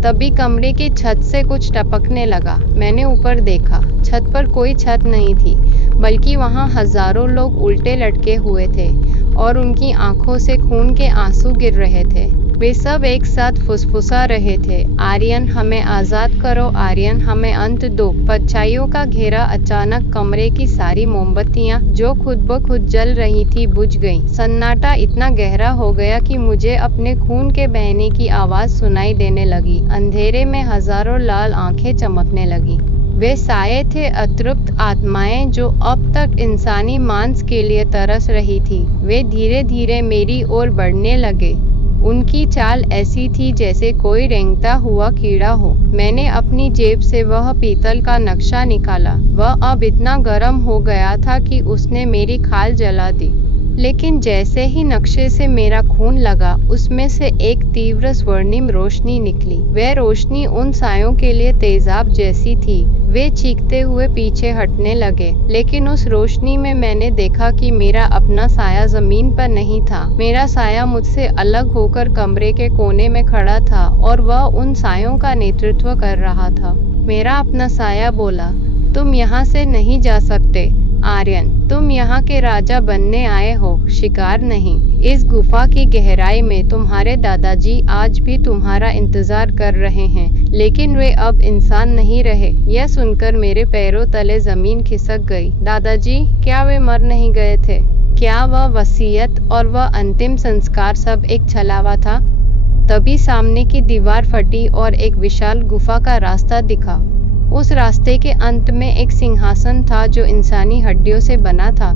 तभी कमरे की छत से कुछ टपकने लगा। मैंने ऊपर देखा। छत पर कोई छत नहीं थी, बल्कि वहाँ हजारों लोग उल्टे लटके हुए थे और उनकी आंखों से खून के आंसू गिर रहे थे। वे सब एक साथ फुसफुसा रहे थे, आर्यन हमें आजाद करो, आर्यन हमें अंत दो। परछाइयों का घेरा। अचानक कमरे की सारी मोमबत्तियां जो खुद ब खुद जल रही थी बुझ गईं। सन्नाटा इतना गहरा हो गया कि मुझे अपने खून के बहने की आवाज सुनाई देने लगी। अंधेरे में हजारों लाल आंखें चमकने लगी। वे साये थे, अतृप्त आत्माएं जो अब तक इंसानी मांस के लिए तरस रही थी। वे धीरे धीरे मेरी ओर बढ़ने लगे। उनकी चाल ऐसी थी जैसे कोई रेंगता हुआ कीड़ा हो। मैंने अपनी जेब से वह पीतल का नक्शा निकाला। वह अब इतना गर्म हो गया था कि उसने मेरी खाल जला दी। लेकिन जैसे ही नक्शे से मेरा खून लगा, उसमें से एक तीव्र स्वर्णिम रोशनी निकली। वह रोशनी उन सायों के लिए तेजाब जैसी थी। वे चीखते हुए पीछे हटने लगे, लेकिन उस रोशनी में मैंने देखा कि मेरा अपना साया जमीन पर नहीं था। मेरा साया मुझसे अलग होकर कमरे के कोने में खड़ा था और वह उन सायों का नेतृत्व कर रहा था। मेरा अपना साया बोला, तुम यहाँ से नहीं जा सकते आर्यन, तुम यहाँ के राजा बनने आए हो, शिकार नहीं। इस गुफा की गहराई में तुम्हारे दादाजी आज भी तुम्हारा इंतजार कर रहे हैं, लेकिन वे अब इंसान नहीं रहे। यह सुनकर मेरे पैरों तले जमीन खिसक गई। दादाजी, क्या वे मर नहीं गए थे? क्या वह वसीयत और वह अंतिम संस्कार सब एक छलावा था? तभी सामने की दीवार फटी और एक विशाल गुफा का रास्ता दिखा। उस रास्ते के अंत में एक सिंहासन था जो इंसानी हड्डियों से बना था।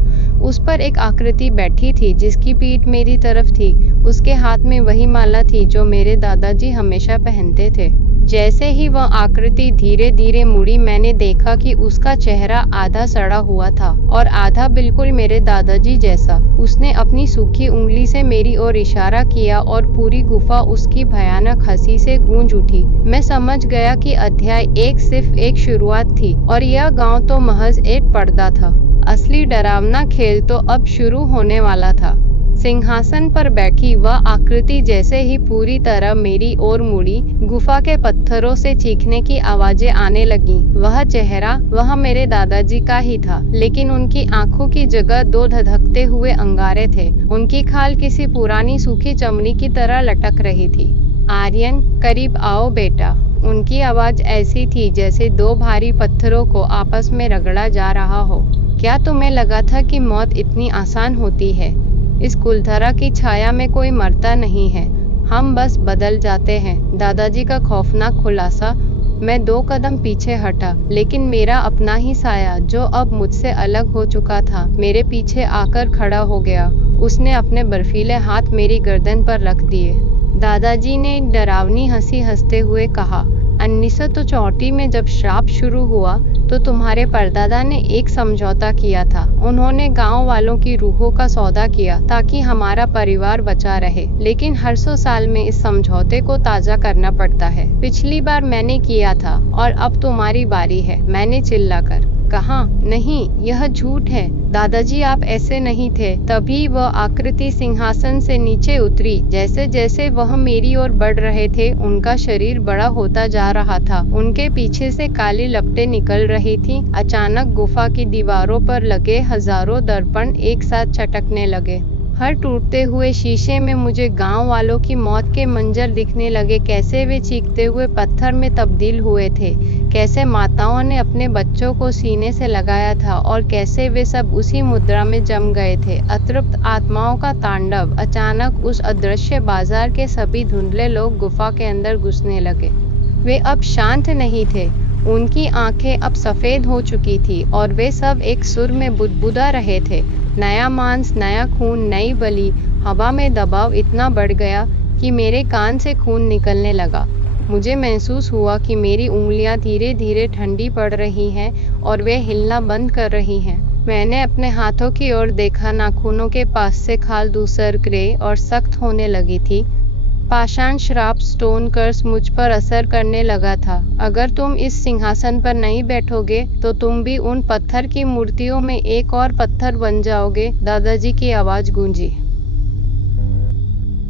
उस पर एक आकृति बैठी थी जिसकी पीठ मेरी तरफ थी। उसके हाथ में वही माला थी जो मेरे दादाजी हमेशा पहनते थे। जैसे ही वह आकृति धीरे धीरे मुड़ी, मैंने देखा कि उसका चेहरा आधा सड़ा हुआ था और आधा बिल्कुल मेरे दादाजी जैसा। उसने अपनी सूखी उंगली से मेरी ओर इशारा किया और पूरी गुफा उसकी भयानक हंसी से गूंज उठी। मैं समझ गया कि अध्याय 1 सिर्फ एक शुरुआत थी और यह गांव तो महज एक पर्दा था। असली डरावना खेल तो अब शुरू होने वाला था। सिंहासन पर बैठी वह आकृति जैसे ही पूरी तरह मेरी ओर मुड़ी, गुफा के पत्थरों से चीखने की आवाजें आने लगी। वह चेहरा वह मेरे दादाजी का ही था, लेकिन उनकी आंखों की जगह 2 धधकते हुए अंगारे थे। उनकी खाल किसी पुरानी सूखी चमड़ी की तरह लटक रही थी। आर्यन, करीब आओ बेटा। उनकी आवाज ऐसी थी जैसे 2 भारी पत्थरों को आपस में रगड़ा जा रहा हो। क्या तुम्हें लगा था कि मौत इतनी आसान होती है? इस कुलथरा की छाया में कोई मरता नहीं है, हम बस बदल जाते हैं। दादाजी का खौफनाक खुलासा। मैं 2 कदम पीछे हटा, लेकिन मेरा अपना ही साया, जो अब मुझसे अलग हो चुका था, मेरे पीछे आकर खड़ा हो गया। उसने अपने बर्फीले हाथ मेरी गर्दन पर रख दिए। दादाजी ने एक डरावनी हंसी हंसते हुए कहा, 1964 में जब श्राप शुरू हुआ तो तुम्हारे परदादा ने एक समझौता किया था। उन्होंने गांव वालों की रूहों का सौदा किया ताकि हमारा परिवार बचा रहे, लेकिन हर 100 साल में इस समझौते को ताजा करना पड़ता है। पिछली बार मैंने किया था और अब तुम्हारी बारी है। मैंने चिल्लाकर कहा, नहीं, यह झूठ है दादाजी, आप ऐसे नहीं थे। तभी वह आकृति सिंहासन से नीचे उतरी। जैसे जैसे वह मेरी ओर बढ़ रहे थे, उनका शरीर बड़ा होता जा रहा था। उनके पीछे से काली लपटें निकल रही थी। अचानक गुफा की दीवारों पर लगे हजारों दर्पण एक साथ चटकने लगे। हर टूटते हुए शीशे में मुझे गांव वालों की मौत के मंजर दिखने लगे। कैसे वे चीखते हुए पत्थर में तब्दील हुए थे, कैसे माताओं ने अपने बच्चों को सीने से लगाया था और कैसे वे सब उसी मुद्रा में जम गए थे। अतृप्त आत्माओं का तांडव। अचानक उस अदृश्य बाजार के सभी धुंधले लोग गुफा के अंदर घुसने लगे। वे अब शांत नहीं थे, उनकी आंखें अब सफेद हो चुकी थी और वे सब एक सुर में बुदबुदा रहे थे, नया मांस, नया खून, नई बलि। हवा में दबाव इतना बढ़ गया कि मेरे कान से खून निकलने लगा। मुझे महसूस हुआ कि मेरी उंगलियां धीरे धीरे ठंडी पड़ रही हैं और वे हिलना बंद कर रही हैं। मैंने अपने हाथों की ओर देखा। नाखूनों के पास से खाल धूसर, ग्रे और सख्त होने लगी थी। पाषाण श्राप, स्टोन कर्स मुझ पर असर करने लगा था। अगर तुम इस सिंहासन पर नहीं बैठोगे तो तुम भी उन पत्थर की मूर्तियों में एक और पत्थर बन जाओगे। दादाजी की आवाज गूंजी।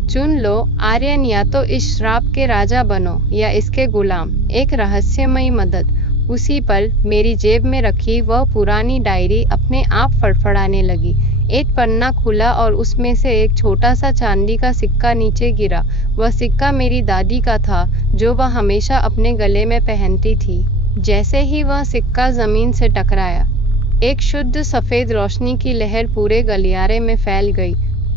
चुन लो आर्यन, या तो इस श्राप के राजा बनो या इसके गुलाम। एक रहस्यमयी मदद। उसी पल मेरी जेब में रखी वह पुरानी डायरी अपने आप फड़फड़ाने लगी। एक पन्ना खुला और उसमें से एक छोटा सा चांदी का सिक्का नीचे गिरा। वह सिक्का मेरी दादी का था, जो वह हमेशा अपने गले में पहनती थी। जैसे ही वह सिक्का जमीन से टकराया, एक शुद्ध सफेद रोशनी की लहर पूरे गलियारे में फैल गई।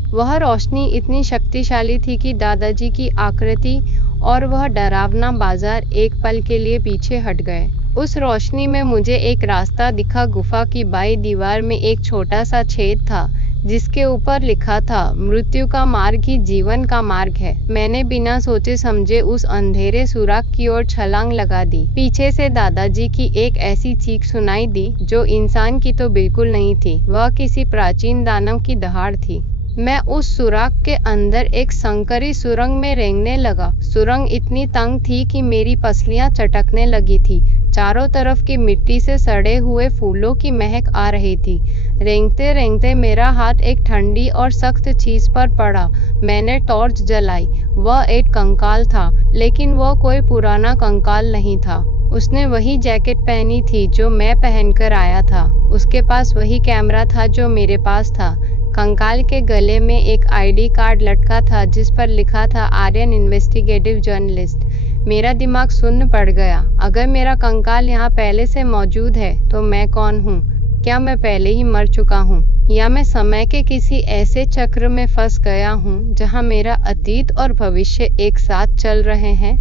वह रोशनी इतनी शक्तिशाली थी कि दादाजी की आकृति और वह डरावना बाजार एक पल के लिए पीछे हट गए। उस रोशनी में मुझे एक रास्ता दिखा। गुफा की बाई दीवार में एक छोटा सा छेद था जिसके ऊपर लिखा था, मृत्यु का मार्ग ही जीवन का मार्ग है। मैंने बिना सोचे समझे उस अंधेरे सुराख की ओर छलांग लगा दी। पीछे से दादाजी की एक ऐसी चीख सुनाई दी जो इंसान की तो बिल्कुल नहीं थी, वह किसी प्राचीन दानव की दहाड़ थी। मैं उस सुराख के अंदर एक संकरी सुरंग में रेंगने लगा। सुरंग इतनी तंग थी कि मेरी पसलियां चटकने लगी थी। चारों तरफ की मिट्टी से सड़े हुए फूलों की महक आ रही थी। रेंगते रेंगते मेरा हाथ एक ठंडी और सख्त चीज पर पड़ा। मैंने टॉर्च जलाई। वह एक कंकाल था, लेकिन वह कोई पुराना कंकाल नहीं था। उसने वही जैकेट पहनी थी जो मैं पहनकर आया था। उसके पास वही कैमरा था जो मेरे पास था। कंकाल के गले में एक आईडी कार्ड लटका था जिस पर लिखा था, आर्यन इन्वेस्टिगेटिव जर्नलिस्ट। मेरा दिमाग सुन्न पड़ गया। अगर मेरा कंकाल यहाँ पहले से मौजूद है तो मैं कौन हूँ? क्या मैं पहले ही मर चुका हूँ, या मैं समय के किसी ऐसे चक्र में फंस गया हूँ जहाँ मेरा अतीत और भविष्य एक साथ चल रहे हैं?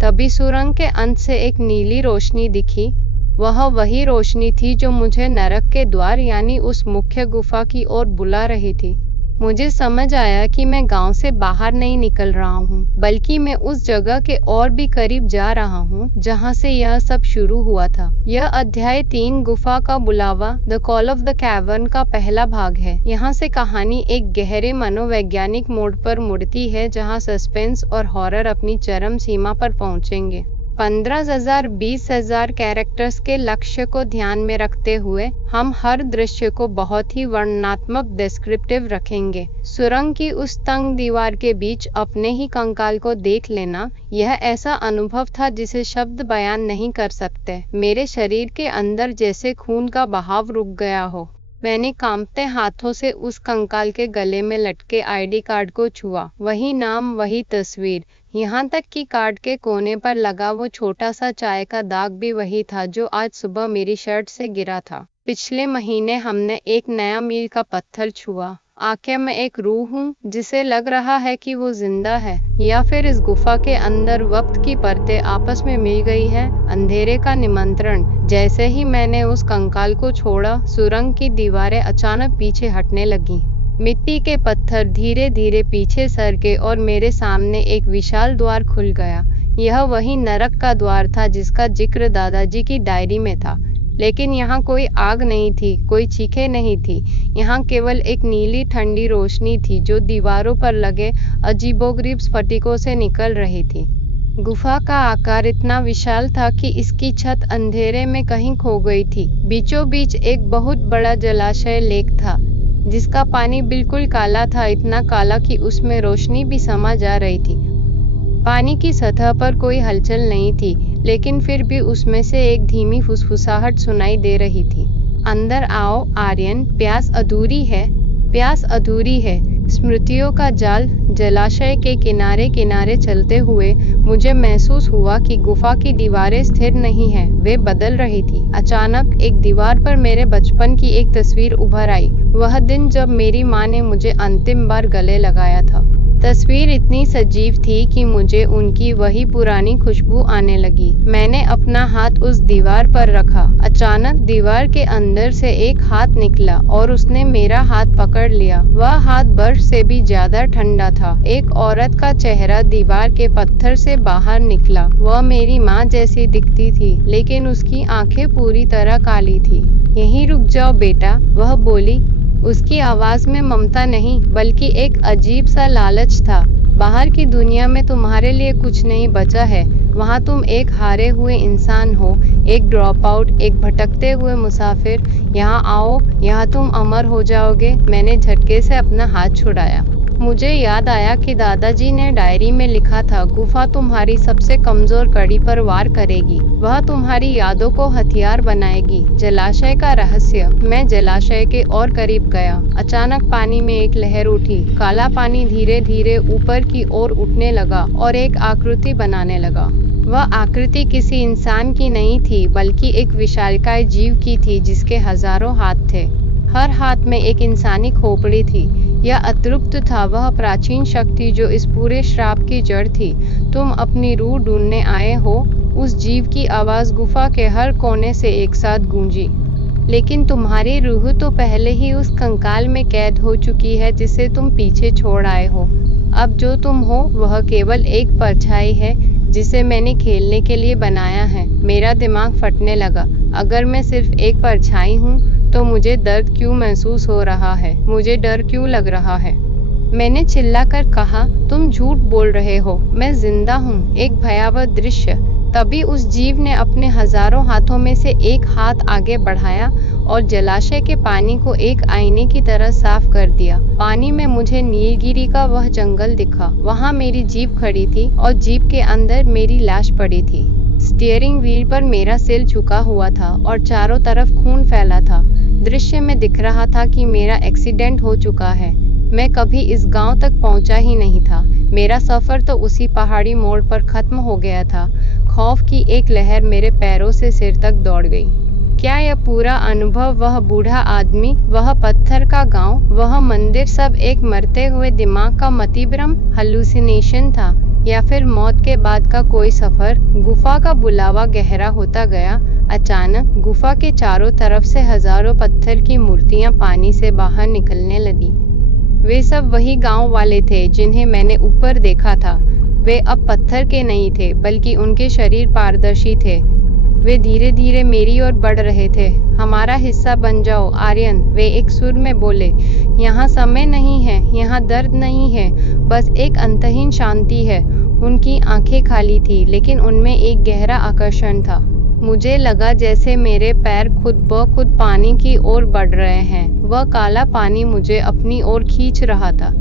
तभी सुरंग के अंत से एक नीली रोशनी दिखी। वह वही रोशनी थी जो मुझे नरक के द्वार यानी उस मुख्य गुफा की ओर बुला रही थी। मुझे समझ आया कि मैं गांव से बाहर नहीं निकल रहा हूँ, बल्कि मैं उस जगह के और भी करीब जा रहा हूँ जहाँ से यह सब शुरू हुआ था। यह अध्याय 3 गुफा का बुलावा the call of the cavern का पहला भाग है। यहाँ से कहानी एक गहरे मनोवैज्ञानिक मोड़ पर मुड़ती है जहाँ सस्पेंस और हॉरर अपनी चरम सीमा पर पहुँचेंगे। 15,000 20,000 कैरेक्टर्स के लक्ष्य को ध्यान में रखते हुए हम हर दृश्य को बहुत ही वर्णनात्मक डिस्क्रिप्टिव रखेंगे। सुरंग की उस तंग दीवार के बीच अपने ही कंकाल को देख लेना, यह ऐसा अनुभव था जिसे शब्द बयान नहीं कर सकते। मेरे शरीर के अंदर जैसे खून का बहाव रुक गया हो। मैंने कांपते हाथों से उस कंकाल के गले में लटके आईडी कार्ड को छुआ। वही नाम, वही तस्वीर, यहाँ तक कि कार्ड के कोने पर लगा वो छोटा सा चाय का दाग भी वही था जो आज सुबह मेरी शर्ट से गिरा था। पिछले महीने हमने एक नया मील का पत्थर छुआ। आखिर मैं एक रूह हूँ जिसे लग रहा है कि वो जिंदा है, या फिर इस गुफा के अंदर वक्त की परतें आपस में मिल गई है। अंधेरे का निमंत्रण। जैसे ही मैंने उस कंकाल को छोड़ा, सुरंग की दीवारें अचानक पीछे हटने लगीं। मिट्टी के पत्थर धीरे धीरे पीछे सरके और मेरे सामने एक विशाल द्वार खुल गया। यह वही नरक का द्वार था जिसका जिक्र दादाजी की डायरी में था। लेकिन यहाँ कोई आग नहीं थी, कोई चीखें नहीं थी। यहाँ केवल एक नीली ठंडी रोशनी थी जो दीवारों पर लगे अजीबोगरीब स्फटिकों से निकल रही थी। गुफा का आकार इतना विशाल था कि इसकी छत अंधेरे में कहीं खो गई थी। बीचों बीच एक बहुत बड़ा जलाशय लेक था जिसका पानी बिल्कुल काला था, इतना काला कि उसमें रोशनी भी समा जा रही थी। पानी की सतह पर कोई हलचल नहीं थी, लेकिन फिर भी उसमें से एक धीमी फुसफुसाहट सुनाई दे रही थी। अंदर आओ आर्यन, प्यास अधूरी है, प्यास अधूरी है। स्मृतियों का जाल। जलाशय के किनारे किनारे चलते हुए मुझे महसूस हुआ कि गुफा की दीवारें स्थिर नहीं हैं, वे बदल रही थी। अचानक एक दीवार पर मेरे बचपन की एक तस्वीर उभर आई। वह दिन जब मेरी माँ ने मुझे अंतिम बार गले लगाया था। तस्वीर इतनी सजीव थी कि मुझे उनकी वही पुरानी खुशबू आने लगी। मैंने अपना हाथ उस दीवार पर रखा। अचानक दीवार के अंदर से एक हाथ निकला और उसने मेरा हाथ पकड़ लिया। वह हाथ बर्फ से भी ज्यादा ठंडा था। एक औरत का चेहरा दीवार के पत्थर से बाहर निकला। वह मेरी माँ जैसी दिखती थी, लेकिन उसकी आंखें पूरी तरह काली थी। यहीं रुक जाओ बेटा, वह बोली। उसकी आवाज में ममता नहीं, बल्कि एक अजीब सा लालच था। बाहर की दुनिया में तुम्हारे लिए कुछ नहीं बचा है। वहाँ तुम एक हारे हुए इंसान हो, एक ड्रॉप आउट, एक भटकते हुए मुसाफिर। यहाँ आओ, यहाँ तुम अमर हो जाओगे। मैंने झटके से अपना हाथ छुड़ाया। मुझे याद आया कि दादाजी ने डायरी में लिखा था, गुफा तुम्हारी सबसे कमजोर कड़ी पर वार करेगी, वह तुम्हारी यादों को हथियार बनाएगी। जलाशय का रहस्य। मैं जलाशय के और करीब गया। अचानक पानी में एक लहर उठी। काला पानी धीरे धीरे ऊपर की ओर उठने लगा और एक आकृति बनाने लगा। वह आकृति किसी इंसान की नहीं थी, बल्कि एक विशालकाय जीव की थी जिसके हजारों हाथ थे। हर हाथ में एक इंसानी खोपड़ी थी। यह अतृप्त था, वह प्राचीन शक्ति जो इस पूरे श्राप की जड़ थी। तुम अपनी रूह ढूंढने आए हो। उस जीव की आवाज गुफा के हर कोने से एक साथ गूंजी। लेकिन तुम्हारी रूह तो पहले ही उस कंकाल में कैद हो चुकी है जिसे तुम पीछे छोड़ आए हो। अब जो तुम हो वह केवल एक परछाई है जिसे मैंने खेलने के लिए बनाया है। मेरा दिमाग फटने लगा। अगर मैं सिर्फ एक परछाई हूँ तो मुझे दर्द क्यों महसूस हो रहा है? मुझे डर क्यों लग रहा है? मैंने चिल्लाकर कहा, तुम झूठ बोल रहे हो, मैं जिंदा हूँ। एक भयावह दृश्य। तभी उस जीव ने अपने हजारों हाथों में से एक हाथ आगे बढ़ाया और जलाशय के पानी को एक आईने की तरह साफ कर दिया। पानी में मुझे नीलगिरी का वह जंगल दिखा। वहाँ मेरी जीप खड़ी थी और जीप के अंदर मेरी लाश पड़ी थी। स्टीयरिंग व्हील पर मेरा सिर झुका हुआ था और चारों तरफ खून फैला था। दृश्य में दिख रहा था कि मेरा एक्सीडेंट हो चुका है। मैं कभी इस गांव तक पहुंचा ही नहीं था। मेरा सफर तो उसी पहाड़ी मोड़ पर खत्म हो गया था। खौफ की एक लहर मेरे पैरों से सिर तक दौड़ गई। क्या यह पूरा अनुभव, वह बूढ़ा आदमी, वह पत्थर का गांव, वह मंदिर, सब एक मरते हुए दिमाग का मतिभ्रम, हेलुसिनेशन था, या फिर मौत के बाद का कोई सफर? गुफा का बुलावा गहरा होता गया। अचानक गुफा के चारों तरफ से हजारों पत्थर की मूर्तियां पानी से बाहर निकलने लगी। वे सब वही गांव वाले थे जिन्हें मैंने ऊपर देखा था। वे अब पत्थर के नहीं थे, बल्कि उनके शरीर पारदर्शी थे। वे धीरे धीरे मेरी ओर बढ़ रहे थे। हमारा हिस्सा बन जाओ आर्यन, वे एक सुर में बोले। यहाँ समय नहीं है, यहाँ दर्द नहीं है, बस एक अंतहीन शांति है। उनकी आंखें खाली थी, लेकिन उनमें एक गहरा आकर्षण था। मुझे लगा जैसे मेरे पैर खुद ब खुद पानी की ओर बढ़ रहे हैं। वह काला पानी मुझे अपनी ओर खींच रहा था।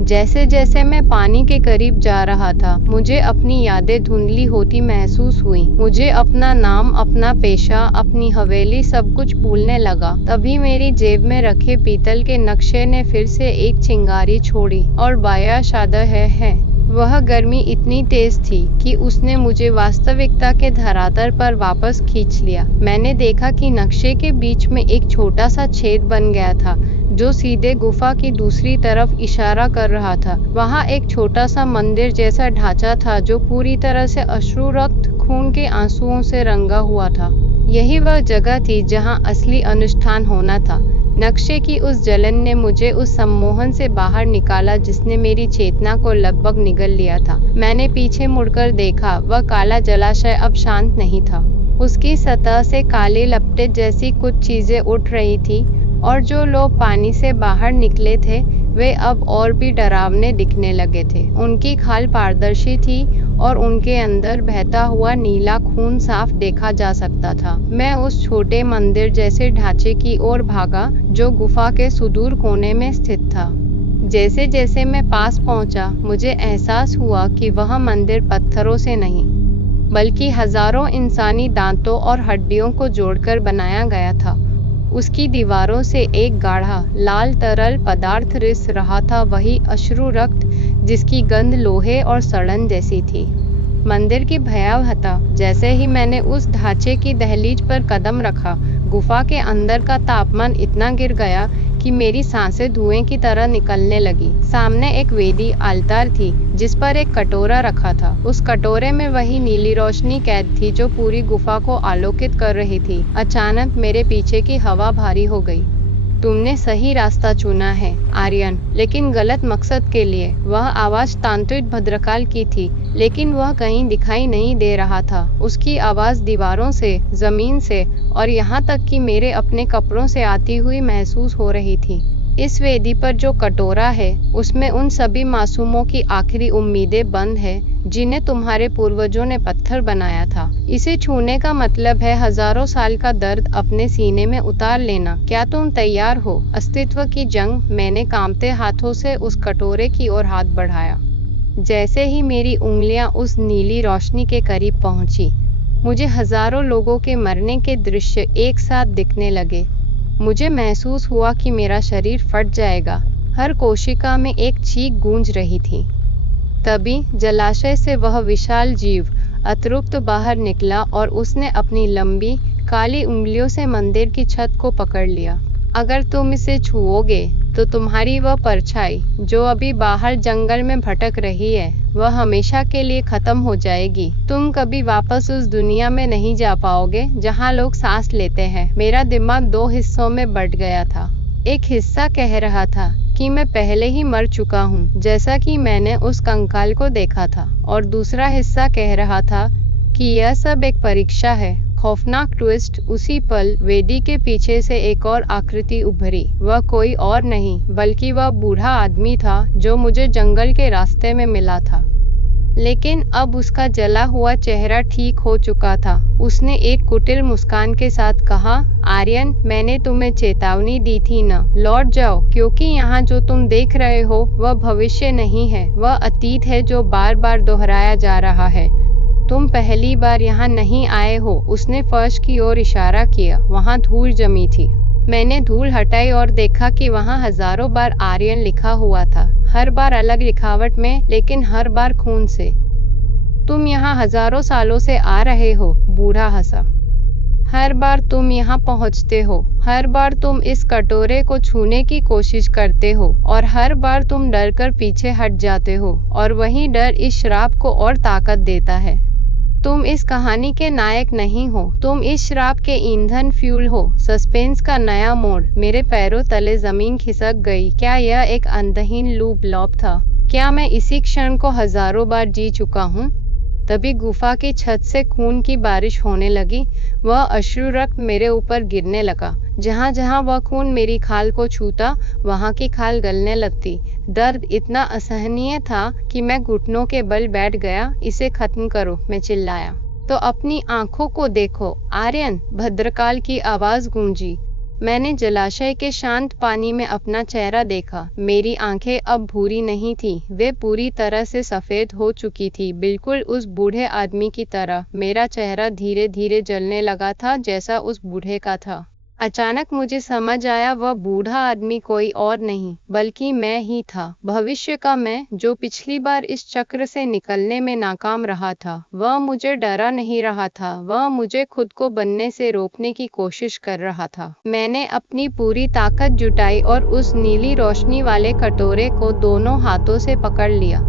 जैसे जैसे मैं पानी के करीब जा रहा था, मुझे अपनी यादें धुंधली होती महसूस हुई। मुझे अपना नाम, अपना पेशा, अपनी हवेली सब कुछ भूलने लगा। तभी मेरी जेब में रखे पीतल के नक्शे ने फिर से एक चिंगारी छोड़ी और बाया शादा है। वह गर्मी इतनी तेज थी कि उसने मुझे वास्तविकता के धरातल पर वापस खींच लिया। मैंने देखा कि नक्शे के बीच में एक छोटा सा छेद बन गया था, जो सीधे गुफा की दूसरी तरफ इशारा कर रहा था। वहाँ एक छोटा सा मंदिर जैसा ढांचा था, जो पूरी तरह से अश्रु रक्त खून के आंसुओं से रंगा हुआ था। यही वह जगह थी जहाँ असली अनुष्ठान होना था। नक्शे की उस जलन ने मुझे उस सम्मोहन से बाहर निकाला जिसने मेरी चेतना को लगभग निगल लिया था। मैंने पीछे मुड़कर देखा। वह काला जलाशय अब शांत नहीं था। उसकी सतह से काली लपटें जैसी कुछ चीजें उठ रही थी, और जो लोग पानी से बाहर निकले थे वे अब और भी डरावने दिखने लगे थे। उनकी खाल पारदर्शी थी और उनके अंदर बहता हुआ नीला खून साफ देखा जा सकता था। मैं उस छोटे मंदिर जैसे ढांचे की ओर भागा जो गुफा के सुदूर कोने में स्थित था। जैसे जैसे मैं पास पहुंचा, मुझे एहसास हुआ कि वह मंदिर पत्थरों से नहीं, बल्कि हजारों इंसानी दांतों और हड्डियों को जोड़कर बनाया गया था। उसकी दीवारों से एक गाढ़ा लाल तरल पदार्थ रिस रहा था, वही अश्रु रक्त जिसकी गंध लोहे और सड़न जैसी थी। मंदिर की भयावहता। जैसे ही मैंने उस ढांचे की दहलीज पर कदम रखा, गुफा के अंदर का तापमान इतना गिर गया कि मेरी सांसें धुएं की तरह निकलने लगी। सामने एक वेदी आल्तार थी जिस पर एक कटोरा रखा था। उस कटोरे में वही नीली रोशनी कैद थी जो पूरी गुफा को आलोकित कर रही थी। अचानक मेरे पीछे की हवा भारी हो गई। तुमने सही रास्ता चुना है आर्यन, लेकिन गलत मकसद के लिए। वह आवाज तांत्रिक भद्रकाल की थी, लेकिन वह कहीं दिखाई नहीं दे रहा था। उसकी आवाज दीवारों से, जमीन से और यहाँ तक कि मेरे अपने कपड़ों से आती हुई महसूस हो रही थी। इस वेदी पर जो कटोरा है, उसमें उन सभी मासूमों की आखिरी उम्मीदें बंद है जिन्हें तुम्हारे पूर्वजों ने पत्थर बनाया था। इसे छूने का मतलब है हजारों साल का दर्द अपने सीने में उतार लेना। क्या तुम तैयार हो? अस्तित्व की जंग। मैंने कांपते हाथों से उस कटोरे की ओर हाथ बढ़ाया। जैसे ही मेरी उंगलियां उस नीली रोशनी के करीब पहुंची, मुझे हजारों लोगों के मरने के दृश्य एक साथ दिखने लगे। मुझे महसूस हुआ कि मेरा शरीर फट जाएगा। हर कोशिका में एक चीख गूंज रही थी। तभी जलाशय से वह विशाल जीव अतृप्त बाहर निकला और उसने अपनी लंबी काली उंगलियों से मंदिर की छत को पकड़ लिया। अगर तुम इसे छुओगे तो तुम्हारी वह परछाई जो अभी बाहर जंगल में भटक रही है, वह हमेशा के लिए खत्म हो जाएगी। तुम कभी वापस उस दुनिया में नहीं जा पाओगे जहां लोग सांस लेते हैं। मेरा दिमाग दो हिस्सों में बंट गया था। एक हिस्सा कह रहा था कि मैं पहले ही मर चुका हूँ, जैसा कि मैंने उस कंकाल को देखा था, और दूसरा हिस्सा कह रहा था कि यह सब एक परीक्षा है। खौफनाक ट्विस्ट। उसी पल वेदी के पीछे से एक और आकृति उभरी। वह कोई और नहीं, बल्कि वह बूढ़ा आदमी था जो मुझे जंगल के रास्ते में मिला था। लेकिन अब उसका जला हुआ चेहरा ठीक हो चुका था। उसने एक कुटिल मुस्कान के साथ कहा, आर्यन, मैंने तुम्हें चेतावनी दी थी न, लौट जाओ, क्योंकि यहाँ जो तुम देख रहे हो वह भविष्य नहीं है, वह अतीत है जो बार बार दोहराया जा रहा है। तुम पहली बार यहाँ नहीं आए हो। उसने फर्श की ओर इशारा किया। वहाँ धूल जमी थी। मैंने धूल हटाई और देखा कि वहाँ हजारों बार आर्यन लिखा हुआ था, हर बार अलग लिखावट में, लेकिन हर बार खून से। तुम यहाँ हजारों सालों से आ रहे हो, बूढ़ा हंसा। हर बार तुम यहाँ पहुँचते हो, हर बार तुम इस कटोरे को छूने की कोशिश करते हो, और हर बार तुम डर कर पीछे हट जाते हो, और वही डर इस श्राप को और ताकत देता है। तुम इस कहानी के नायक नहीं हो, तुम इस श्राप के ईंधन फ्यूल हो। सस्पेंस का नया मोड़। मेरे पैरों तले जमीन खिसक गई। क्या यह एक अंतहीन लूप लॉप था? क्या मैं इसी क्षण को हजारों बार जी चुका हूँ? तभी गुफा की छत से खून की बारिश होने लगी। वह अश्रु रक्त मेरे ऊपर गिरने लगा। जहाँ जहाँ वह खून मेरी खाल को छूता, वहाँ की खाल गलने लगती। दर्द इतना असहनीय था कि मैं घुटनों के बल बैठ गया। इसे खत्म करो, मैं चिल्लाया। तो अपनी आंखों को देखो आर्यन, भद्रकाल की आवाज गूंजी। मैंने जलाशय के शांत पानी में अपना चेहरा देखा। मेरी आंखें अब भूरी नहीं थी, वे पूरी तरह से सफेद हो चुकी थी, बिल्कुल उस बूढ़े आदमी की तरह। मेरा चेहरा धीरे धीरे जलने लगा था, जैसा उस बूढ़े का था। अचानक मुझे समझ आया, वह बूढ़ा आदमी कोई और नहीं बल्कि मैं ही था। भविष्य का मैं, जो पिछली बार इस चक्र से निकलने में नाकाम रहा था। वह मुझे डरा नहीं रहा था, वह मुझे खुद को बनने से रोकने की कोशिश कर रहा था। मैंने अपनी पूरी ताकत जुटाई और उस नीली रोशनी वाले कटोरे को दोनों हाथों से पकड़ लिया।